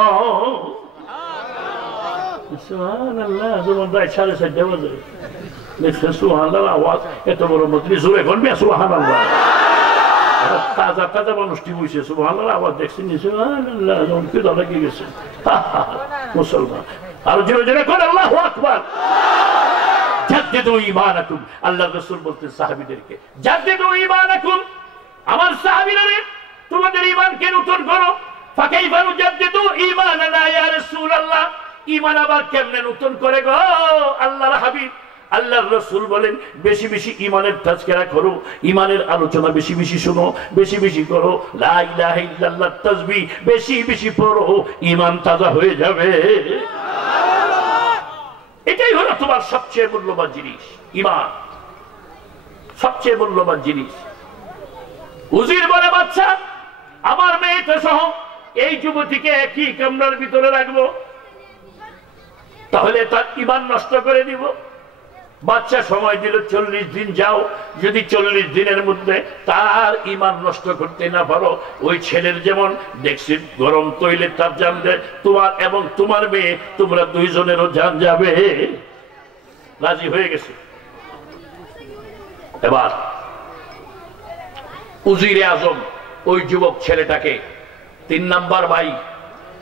সুবহানাল্লাহ। যেমন রাত 4:30 বাজে দেখছেন সুবহানাল্লাহ আওয়াজ এত বড় মজলিস, জোরে বলবে সুবহানাল্লাহ। তাজা তাজা মানুষটি বসে সুবহানাল্লাহ আওয়াজ দেখছেন, সুবহানাল্লাহ, যেমন কি দাদা কি গেছে মুসলমান। আর জোরে জোরে করে আল্লাহু আকবার। জাদ্দিদু ঈমানাকুম। আল্লাহর রাসূল বলতেন সাহাবীদেরকে, জাদ্দিদু ঈমানাকুম, আমার সাহাবীরা তোমাদের ঈমানকে নতুন করো। ফাকাইফা নুজাদ্দিদু ঈমানানা ইয়া রাসূলুল্লাহ, ঈমান আবার কেমনে নতুন করে গো আল্লাহর হাবিব? আল্লাহর রাসূল বলেন, বেশি বেশি ঈমানের তাজকিরা করো, ঈমানের আলোচনা বেশি বেশি শোনো, বেশি বেশি করো, লা ইলাহা ইল্লাল্লাহ তাসবিহ বেশি বেশি পড়ো, ঈমান তাজা হয়ে যাবে। এটাই হলো তোমার সবচেয়ে মূল্যবান জিনিস, ঈমান, সবচেয়ে মূল্যবান জিনিস। উজির বলে, বাচ্চা আমার মেয়েটা সহ এই যুবতীকে একই কামরার ভিতরে রাখবো, তাহলে তার ঈমান নষ্ট করে দিব। বাচ্চা সময় দিল 40 দিন। যাও, যদি 40 দিনের মধ্যে তার ঈমান নষ্ট করতে না পারো, ওই ছেলের যেমন দেখছি গরম তৈলে তার জান দেয়, তোমার এবং তোমার মেয়ে, তোমরা দুইজনেরও জান যাবে। রাজি হয়ে গেছে। এবার উজিরে আজম ওই যুবক ছেলেটাকে 3 নাম্বার ভাই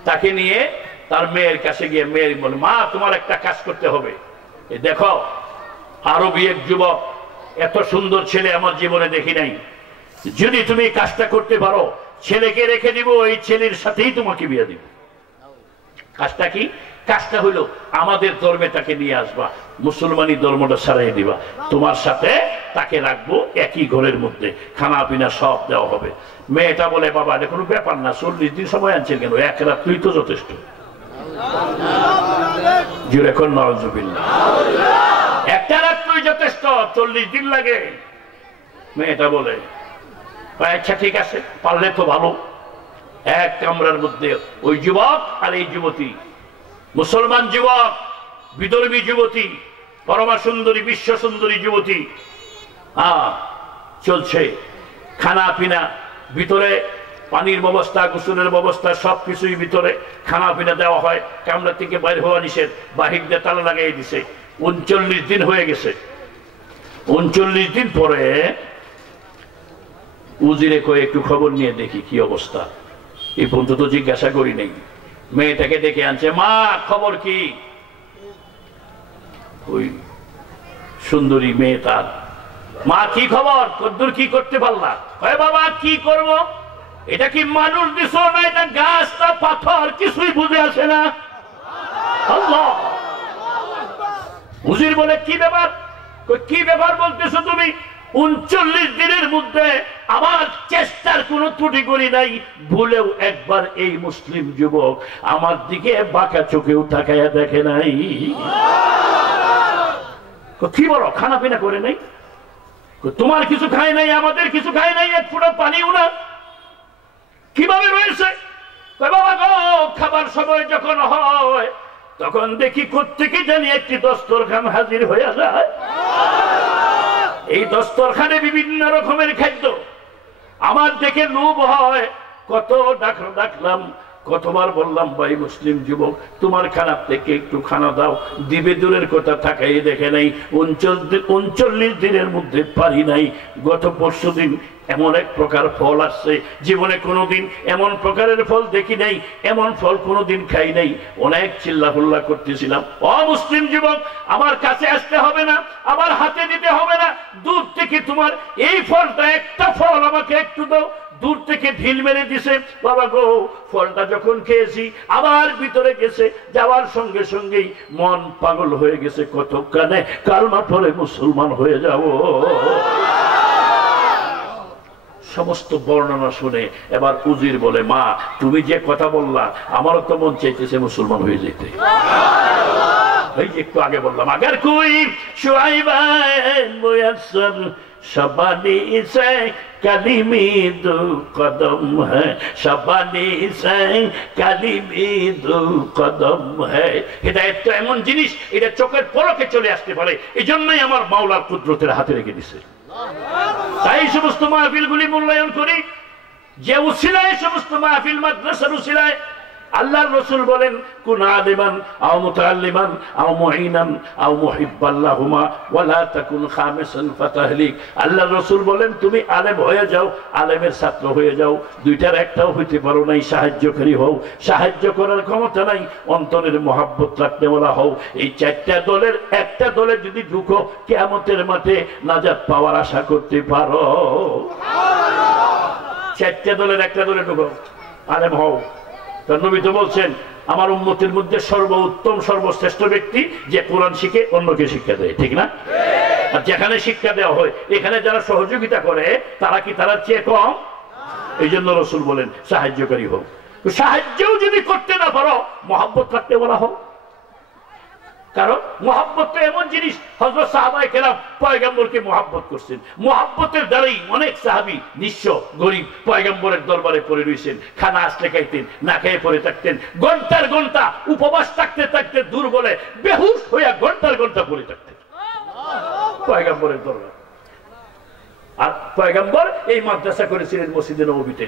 তাকে নিয়ে তার মেয়ের কাছে গিয়ে মেয়ের বলে, মা তোমার একটা কাজ করতে হবে, দেখো আরবি এক যুবক, এত সুন্দর ছেলে আমার জীবনে দেখি নাই, যদি তুমি কাজটা করতে পারো ছেলেকে রেখে দিব, এই ছেলের সাথেই তোমাকে বিয়ে দিব। কাজটা কি? কাজটা হলো আমাদের ধর্মে তাকে নিয়ে আসবা, মুসলমানি ধর্মটা ছাড়াই দিবা, তোমার সাথে তাকে রাখবো একই ঘরের মধ্যে, খানা পিনা সব দেওয়া হবে। মেয়েটা বলে, বাবা এটা কোনো ব্যাপার না, 40 দিন সময় আনছেন কেন, 1 রাত তুই তো যথেষ্ট। এখন নাউজুবিল্লাহ, 1 রাত তুই যথেষ্ট, 40 দিন লাগে। মেয়েটা বলে, আচ্ছা ঠিক আছে, পারলে তো ভালো। এক কামরার মধ্যে ওই যুবক আর এই যুবতী, মুসলমান যুবক, বিদর্ভী যুবতী, পরমা সুন্দরী, বিশ্ব সুন্দরী যুবতী, চলছে খানা পিনা, ভিতরে পানির ব্যবস্থা, গোসলের ব্যবস্থা, সবকিছুই ভিতরে, খানা পিনা দেওয়া হয়, কামরা থেকে বাইরে হওয়া নিষেধ, বাহির দিয়ে তালা লাগাই দিছে। 39 দিন হয়ে গেছে। 39 দিন পরে উজিরে কয়ে একটু খবর নিয়ে দেখি কি অবস্থা। এই পর্যন্ত তো জিজ্ঞাসা করি নেই। মেয়েটাকে ডেকে আনছে, মা খবর কি? ওই সুন্দরী মেয়ে তার, মা কি খবর, কদ্দুর কি করতে পারলা? বাবা কি করব, এটা কি মানুষ দিছ না এটা গাছ না পাথর, কিছুই বুঝে আসে না। আল্লাহ। হুজুর বলে, কি ব্যাপার? কি ব্যাপার বলতেছো তুমি? 39 দিনের মধ্যে আমার চেষ্টার কোনো ত্রুটি করি নাই, ভুলেও একবার এই মুসলিম যুবক আমার দিকে বাঁকা চোখেও তাকায়া দেখে নাই। কি বলো, খানা পিনা করে নাই? তোমার কিছু খায় নাই, আমাদের কিছু খায় নাই, এক ফোঁটা পানিও না, কিভাবে রয়েছে? বাবা গো, খাবার সময় যখন হয় তখন দেখি কোত্থেকে জানি একটি দস্তরখান হাজির হয়ে যায়। এই দস্তরখানে বিভিন্ন রকমের খাদ্য, আমার দেখে লোভ হয়, কত ডাকলাম, কতবার বললাম, ভাই মুসলিম যুবক তোমার খানা থেকে একটু খানা দাও, দিবে দূরের কথা, থাকাই দেখে নাই। 39 দিনের মধ্যে পারি নাই। গত পরশু দিন এমন এক প্রকার ফল আসছে, জীবনে কোনোদিন এমন প্রকারের ফল দেখি নাই, এমন ফল কোনোদিন খাই নাই। অনেক চিল্লাহুল্লা করতেছিলাম, মুসলিম যুবক আমার কাছে আসতে হবে না, আমার হাতে দিতে হবে না, দূর থেকে তোমার এই ফলটা, একটা ফল আমাকে একটু দাও। দূর থেকে ঢিল মেরে দিছে। বাবা গো, ফলটা যখন খেয়েছি আবার ভিতরে গেছে, যাওয়ার সঙ্গে সঙ্গেই মন পাগল হয়ে গেছে, কতক্ষণে কালমা পড়ে মুসলমান হয়ে যাব। সমস্ত বর্ণনা শুনে এবার উজির বলে, মা তুমি যে কথা বললা আমারও তো মন চাইতেছে মুসলমান হয়ে যেতে। এই যে একটু আগে বললাম, আগার কোই শুআইবা মুয়াসসার शबानी से कलीमी दो कदम है, शबानी से कलीमी दो कदम है। হিদায়াত তো এমন জিনিস, এটা চোখের পলকে চলে আসতে পারে, এই জন্যই আমার মাওলার কুদরতের হাতে রেখে দিছে। তাই সমস্ত মাহফিলগুলি মূল্যায়ন করি, যে উসিলায় সমস্ত মাহফিল, মাদ্রাসার উসিলায়। আল্লাহর রাসূল বলেন, কুন আলিমান আও মুতাআল্লিমান আও মুঈনান আও মুহিব্বান লাহুমা ওয়া লা তাকুন খামিসান ফাতাহলিক। আল্লাহর রাসূল বলেন, তুমি আলেম হয়ে যাও, আলেমের ছাত্র হয়ে যাও, দুইটার একটাও হইতে পারো নাই, সাহায্যকারী হও, সাহায্য করার ক্ষমতা নাই, অন্তরের মহব্বত রাখতে বলা হও। এই 4টা দলের একটা দলে যদি ঢুকো, কিয়ামতের মাঠে নাজাত পাওয়ার আশা করতে পারো। 4টা দলের একটা দলে ঢুকো, আলেম হও। নবী তো বলছেন, আমার উম্মতের মধ্যে সর্বোত্তম সর্বশ্রেষ্ঠ ব্যক্তি যে কোরআন শিখে অন্যকে শিক্ষা দেয়, ঠিক না? আর যেখানে শিক্ষা দেওয়া হয়, এখানে যারা সহযোগিতা করে তারা কি তারা চেয়ে কম? এই জন্য রাসূল বলেন, সাহায্যকারী হোক। সাহায্যও যদি করতে না পারো, মহব্বত রাখতে বলা হোক। কারণ মহব্বত তো এমন জিনিস, হযরত সাহাবায়ে কেরাম পয়গম্বরকে মহব্বত করছেন, মহব্বতের দ্বারাই অনেক সাহাবী নিঃস্ব গরিব পয়গম্বরের দরবারে পড়ে রয়েছেন, খানা আসলে খাইতেন, না খেয়ে পড়ে থাকতেন, ঘন্টার ঘন্টা উপবাস থাকতে থাকতে দুর্বলে বেহুশ হইয়া ঘন্টার ঘন্টা পড়ে থাকতেন পয়গম্বরের দরবারে। আর পয়গম্বর এই মাদ্রাসা করেছিলেন মসজিদে নববীতে,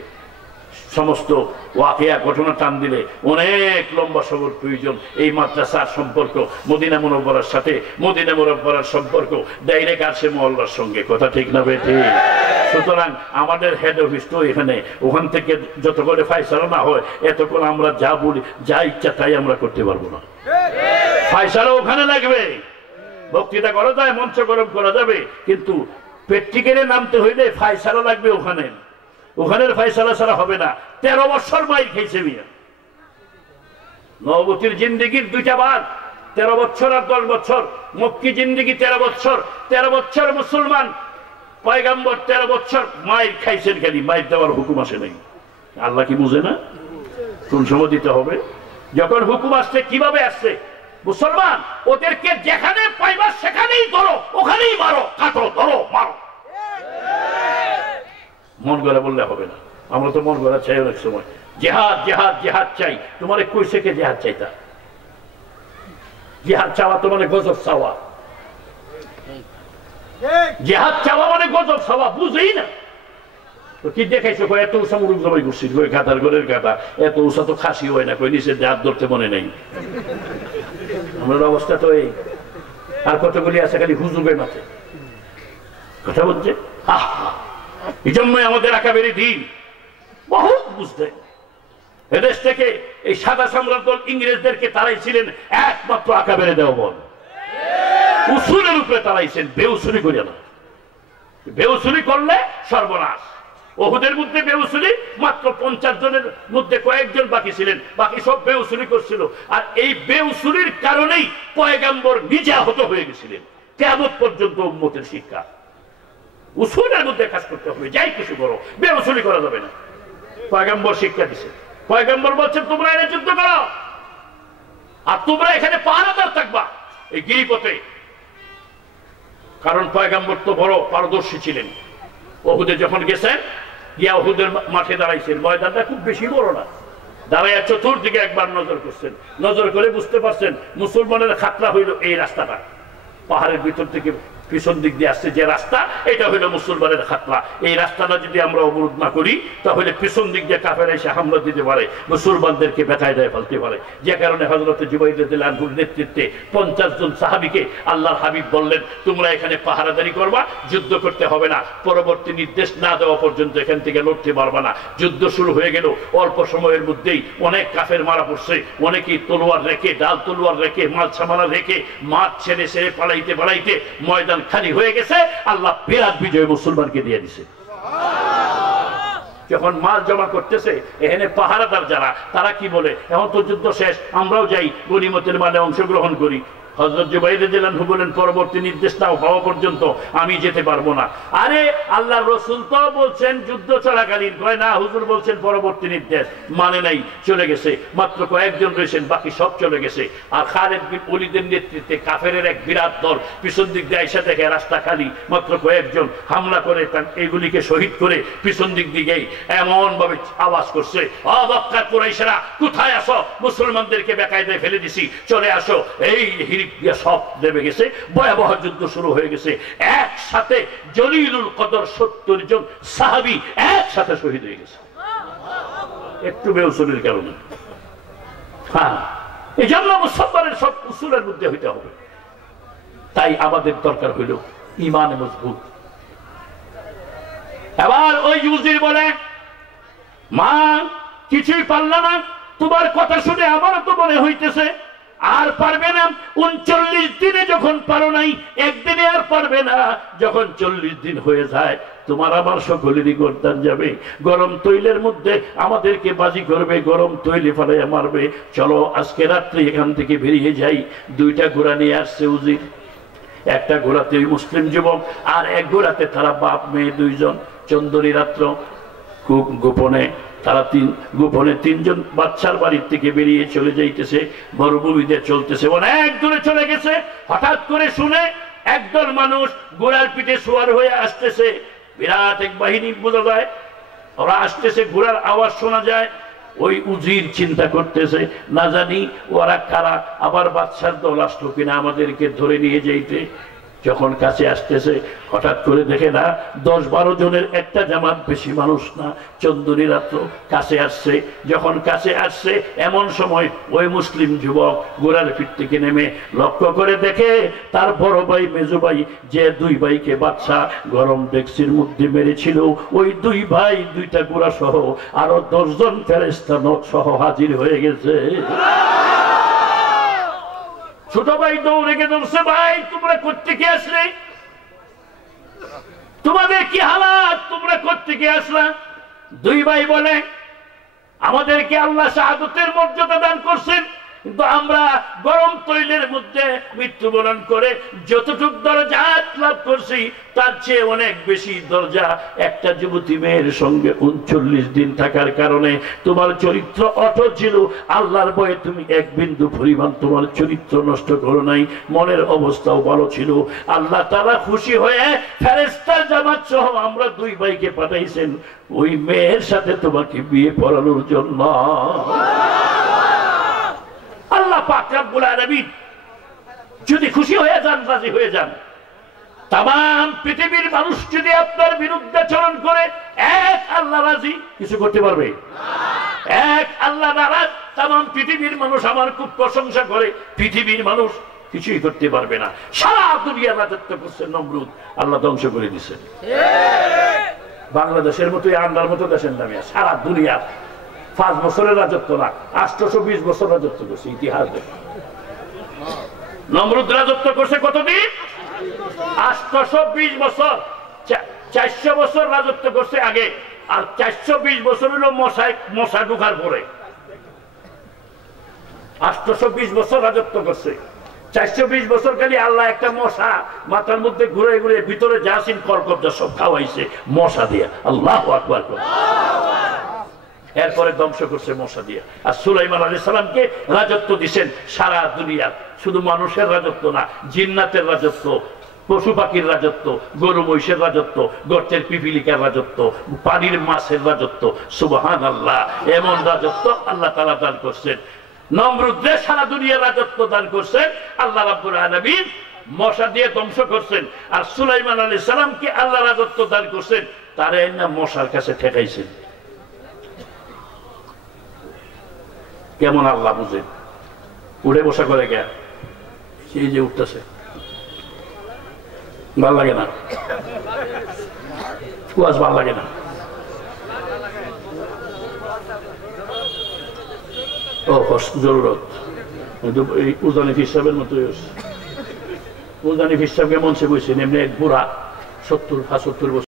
সমস্ত ওয়াকিয়া ঘটনা টান দিলে অনেক লম্বা সময় প্রয়োজন। এই মাদ্রাসার সম্পর্ক মদিনা মুনব্বরার সাথে, মদিনা মুনব্বরার সম্পর্ক ডাইরেক্ট আসে মহল্লার সঙ্গে, কথা ঠিক না বেঠিক? সুতরাং আমাদের হেড অফিস তো এখানে, ওখান থেকে যত করে ফায়সালা না হয় এতক্ষণ আমরা যা বলি, যা ইচ্ছা তাই আমরা করতে পারবো না। ফায়সালা ওখানে লাগবে, বক্তৃতা করা যায়, মঞ্চ গরম করা যাবে, কিন্তু প্র্যাকটিক্যালে নামতে হইলে ফায়সালা লাগবে ওখানে। ওখানের ফায়সালা ছাড়া হবে না। 13 বছর মাইর খেয়েছে মিয়া। নববতীর জিন্দেগির দুইটা ভাগ, 13 বছর আর 10 বছর। মক্কি জিন্দেগি 13 বছর। 13 বছর মুসলমান, পয়গম্বর 13 বছর মাইর খাইছেন। খালি মাইর দেওয়ার হুকুম আসে নাই। আল্লাহ কি বুঝে না কোন সময় দিতে হবে? যখন হুকুম আসছে কিভাবে আসছে? মুসলমান ওদেরকে যেখানে পাইবা সেখানেই ধরো, ওখানেই মারো, কাটো, ধরো, মারো। মন গড়া বললে হবে না। আমরা তো মন গড়া চাই অনেক সময়, জেহাদ জেহাদ জেহাদ চাই। তোমার কইছে কে জেহাদ চাইতা? জেহাদ চাওয়া তো মানে গজব চাওয়া। জেহাদ চাওয়া মানে গজব চাওয়া, বুঝেই না তো। কি দেখাইছো? এত উষা মুরুখ জবাই করছি, গাদার ঘরের গাদা, এত উষা তো খাসি হয় না, কই নিচে হাত ধরতে মনে নেই। আমার অবস্থা তো এই। আর কতগুলি আছে খালি হুজুরের মাঠে কথা বলছে। এই জন্যই আমাদের আকাবেরি দিন বহুত বুঝতে। এদেশ থেকে এই সাদা সম্রাট দল ইংরেজদেরকে তাড়াইছিলেন একমাত্র আকাবেরে দেওবন্দ। উসুলের উপরে তাড়াইছেন, বেউসুলি করে না। বেউসুলি করলে সর্বনাশ। ওহুদের মধ্যে বেউসুলি মাত্র 50 জনের মধ্যে কয়েকজন বাকি ছিলেন, বাকি সব বেউসুলি করছিল। আর এই বেউসুলির কারণেই পয়গম্বর নিজে আহত হয়ে গেছিলেন। কিয়ামত পর্যন্ত উম্মতের শিক্ষা উসুলের মধ্যে কাজ করতে হবে, যাই কিছু করো, বেউসুলি করা যাবে না। পয়গম্বর শিক্ষা দিছে। পয়গম্বর বলছেন তোমরা এনে যুদ্ধ করো, আর তোমরা এখানে পাহারাদার থাকবা এই গিরিপথে। কারণ পয়গম্বর তো বড় পারদর্শী ছিলেন। ওহুদে যখন গেছেন, গিয়া ওহুদের মাঠে দাঁড়াইছেন। ময়দানটা খুব বেশি বড় না। দাঁড়াইয়া চতুর্দিকে একবার নজর করছেন। নজর করে বুঝতে পারছেন মুসলমানের খাতরা হইল এই রাস্তাটা। পাহাড়ের ভিতর থেকে পিছন দিক দিয়ে আসছে যে রাস্তা, এটা হইল মুসলমানের খাতরা। এই রাস্তাটা যদি আমরা অবরোধ না করি তাহলে পিছন দিক দিয়ে কাফের এসে হামলা দিতে পারে, মুসলমানদেরকে বেকায় দেয় ফেলতে পারে। যে কারণে হযরত জুবাইর রাদিয়াল্লাহু আনহুর নেতৃত্বে 50 জন সাহাবীকে আল্লাহর হাবিব বললেন তোমরা এখানে পাহারাদারি করবা, যুদ্ধ করতে হবে না। পরবর্তী নির্দেশ না দেওয়া পর্যন্ত এখান থেকে লড়তে পারবা না। যুদ্ধ শুরু হয়ে গেল। অল্প সময়ের মধ্যেই অনেক কাফের মারা পড়ছে। অনেকেই তলোয়ার রেখে, ডাল তলোয়ার রেখে, মাল সামানা রেখে, মাঠ ছেড়ে ছেড়ে পালাইতে পালাইতে ময়দান খালি হয়ে গেছে। আল্লাহ বিরাট বিজয় মুসলমানকে দিয়ে দিছে। যখন মাল জমা করতেছে এখানে পাহারাদার যারা, তারা কি বলে, এখন তো যুদ্ধ শেষ, আমরাও যাই গনিমতের মালে অংশগ্রহণ করি। হযরত জুবাইর রাদিয়াল্লাহু আনহু বলেন পরবর্তী নির্দেশ না হওয়া পর্যন্ত আমি যেতে পারবো না। আরে আল্লাহর রাসূল তো বলছেন যুদ্ধ চলাকালীন, কয় না হুজুর বলছেন পরবর্তী নির্দেশ, মানে নাই, চলে গেছে। মাত্র কয়েকজন রয়েছেন, বাকি সব চলে গেছে। আর খালিদ বিন ওলীদের নেতৃত্বে কাফেরের এক বিরাট দল পিছন দিক দিয়ে এসে দেখে রাস্তা খালি, মাত্র কয়েকজন হামলা করে এগুলিকে শহীদ করে পিছন দিক দিকেই এমন ভাবে আওয়াজ করছে, ও মক্কার কুরাইশেরা কোথায় আসো, মুসলমানদেরকে বেকায়দায় ফেলে দিছি, চলে আসো। এই সব নেমে গেছে। ভয়াবহ যুদ্ধ শুরু হয়ে গেছে। একসাথে জলিলুল কদর 70 জন সাহাবী একসাথে শহীদ হয়ে গেছে, একটু বেউসুলের কারণে। হ্যাঁ, এই জন্য মুসলমানের সব উসুলের মধ্যে হইতে হবে। তাই আমাদের দরকার হইল ঈমানে মজবুত। এবার ওই উজির বলে, মা কিছুই পারলা না, তোমার কথা শুনে আমারও তো মনে হইতেছে আর পারবে না। 39 দিনে যখন পারো নাই, একদিনে আর পারবে না। যখন 40 দিন হয়ে যায় তোমার আমার সকলেরই গর্দান যাবে। গরম তৈলের মধ্যে আমাদেরকে বাজি করবে, গরম তৈলে ফেলাইয়া মারবে। চলো আজকে রাত্রে এখান থেকে বেরিয়ে যাই। 2টা ঘোড়া নিয়ে আসছে উজির। একটা ঘোড়াতে মুসলিম যুবক, আর এক ঘোড়াতে তারা বাপ মেয়ে 2 জন। চন্দ্রী রাত্র, খুব গোপনে তারা গোপনে 3 জন বাদশার বাড়ির থেকে বেরিয়ে চলে যাইতেছে। মরুভূমিতে চলতেছে, অনেক দূরে চলে গেছে। হঠাৎ করে শুনে একদল মানুষ ঘোড়ার পিঠে সওয়ার হয়ে আসতেছে। বিরাট এক বাহিনী বোঝা যায়, ওরা আসতেছে, ঘোড়ার আওয়াজ শোনা যায়। ওই উজির চিন্তা করতেছে, না জানি ওরা কারা, আবার বাদশার দল আসলো কিনা আমাদেরকে ধরে নিয়ে যাইতে। যখন কাছে আসতেছে হঠাৎ করে দেখে না 10-12 জনের একটা জামাত, বেশি মানুষ না, চন্দনী রাত্র কাছে আসছে। যখন কাছে আসছে এমন সময় ওই মুসলিম যুবক ঘোড়ার পিঠ থেকে নেমে লক্ষ্য করে দেখে তার বড় ভাই মেজো ভাই যে 2 ভাইকে বাদশা গরম ডেকচির মধ্যে মেরেছিল, ওই 2 ভাই 2টা ঘোড়া সহ আরো 10 জন ফেরেশতা সহ হাজির হয়ে গেছে। ছোট ভাই দৌড়ে গিয়ে বলছে, ভাই তোমরা কোত্থেকে আসলে, তোমাদের কি হালাত, তোমরা কোত্থেকে আসলা? 2 ভাই বলে, আমাদেরকে আল্লাহ শাহাদাতের মর্যাদা দান করছেন, কিন্তু আমরা গরম তৈলের মধ্যে মৃত্যুবরণ করে যতটুকু দরজাত লাভ করছি তার চেয়ে অনেক বেশি দরজা একটা যুবতী মেয়ের সঙ্গে 39 দিন থাকার কারণে তোমার চরিত্র অটল ছিল। আল্লাহর ভয়ে তুমি 1 বিন্দু পরিমাণ তোমার চরিত্র নষ্ট করো নাই, মনের অবস্থাও ভালো ছিল। আল্লাহ তাআলা খুশি হয়ে ফেরেশতার জামাত সহ আমরা 2 ভাইকে পাঠাইছেন ওই মেয়ের সাথে তোমাকে বিয়ে পড়ানোর জন্য। আল্লাহ পাক রব্বুল আলামিন যদি খুশি হয়ে যান, রাজি হয়ে যান, তাম পৃথিবীর মানুষ যদি আপনার বিরুদ্ধে চরণ করে, এক আল্লাহ রাজি কিছু করতে পারবে? এক আল্লাহ নারাজ, তাম পৃথিবীর মানুষ আমার খুব প্রশংসা করে, পৃথিবীর মানুষ কিছুই করতে পারবে না। সারা দুনিয়া রাজত্ব করছেন নমরুদ, আল্লাহ ধ্বংস করে দিচ্ছেন। বাংলাদেশের মতো আন্ডার মতো দেশের নামে সারা দুনিয়া 5 বছরের রাজত্ব না, 820 বছর রাজত্ব করছে। ইতিহাস দেখো, নমরুদ রাজত্ব করছে কতদিন? 820 বছর। 400 বছর রাজত্ব করছে আগে, আর 420 বছর হলো মশা ঢুকার পরে। 820 বছর রাজত্ব করছে, 420 বছর খালি আল্লাহ একটা মশা মাথার মধ্যে ঘুরে ঘুরে ভিতরে জাসিন কলকবজা সব খাওয়াইছে মশা দিয়ে। আল্লাহু আকবার। এরপরে ধ্বংস করছে মশা দিয়ে। আর সুলাইমান আলাইহিস সালামকে রাজত্ব দিয়েছেন সারা দুনিয়া, শুধু মানুষের রাজত্ব না, জিন্নাতের রাজত্ব, পশু পাখির রাজত্ব, গরু মহিষের রাজত্ব, গর্তের পিপিলিকার রাজত্ব, পানির মাছের রাজত্ব। সুবহানাল্লাহ, এমন রাজত্ব আল্লাহ তাআলা দান করছেন। নমরুদে সারা দুনিয়া রাজত্ব দান করছেন আল্লাহ রাব্বুল আলামিন, মশা দিয়ে ধ্বংস করছেন। আর সুলাইমান আলাইহিস সালামকে আল্লাহ রাজত্ব দান করছেন, তারে না মশার কাছে ঠেকাইছেন। কেমন আল্লাহ বুঝেন, উড়ে বসা করে গে, সেই যে উঠতেছে ভাল লাগে না, কুয়াশ ভাল লাগে না। ও জরুরত উজানি হিসাবের মতো উজানি হিসাবকে মঞ্চে বসেছেন, এমনি এক বুড়া 70-75 বছর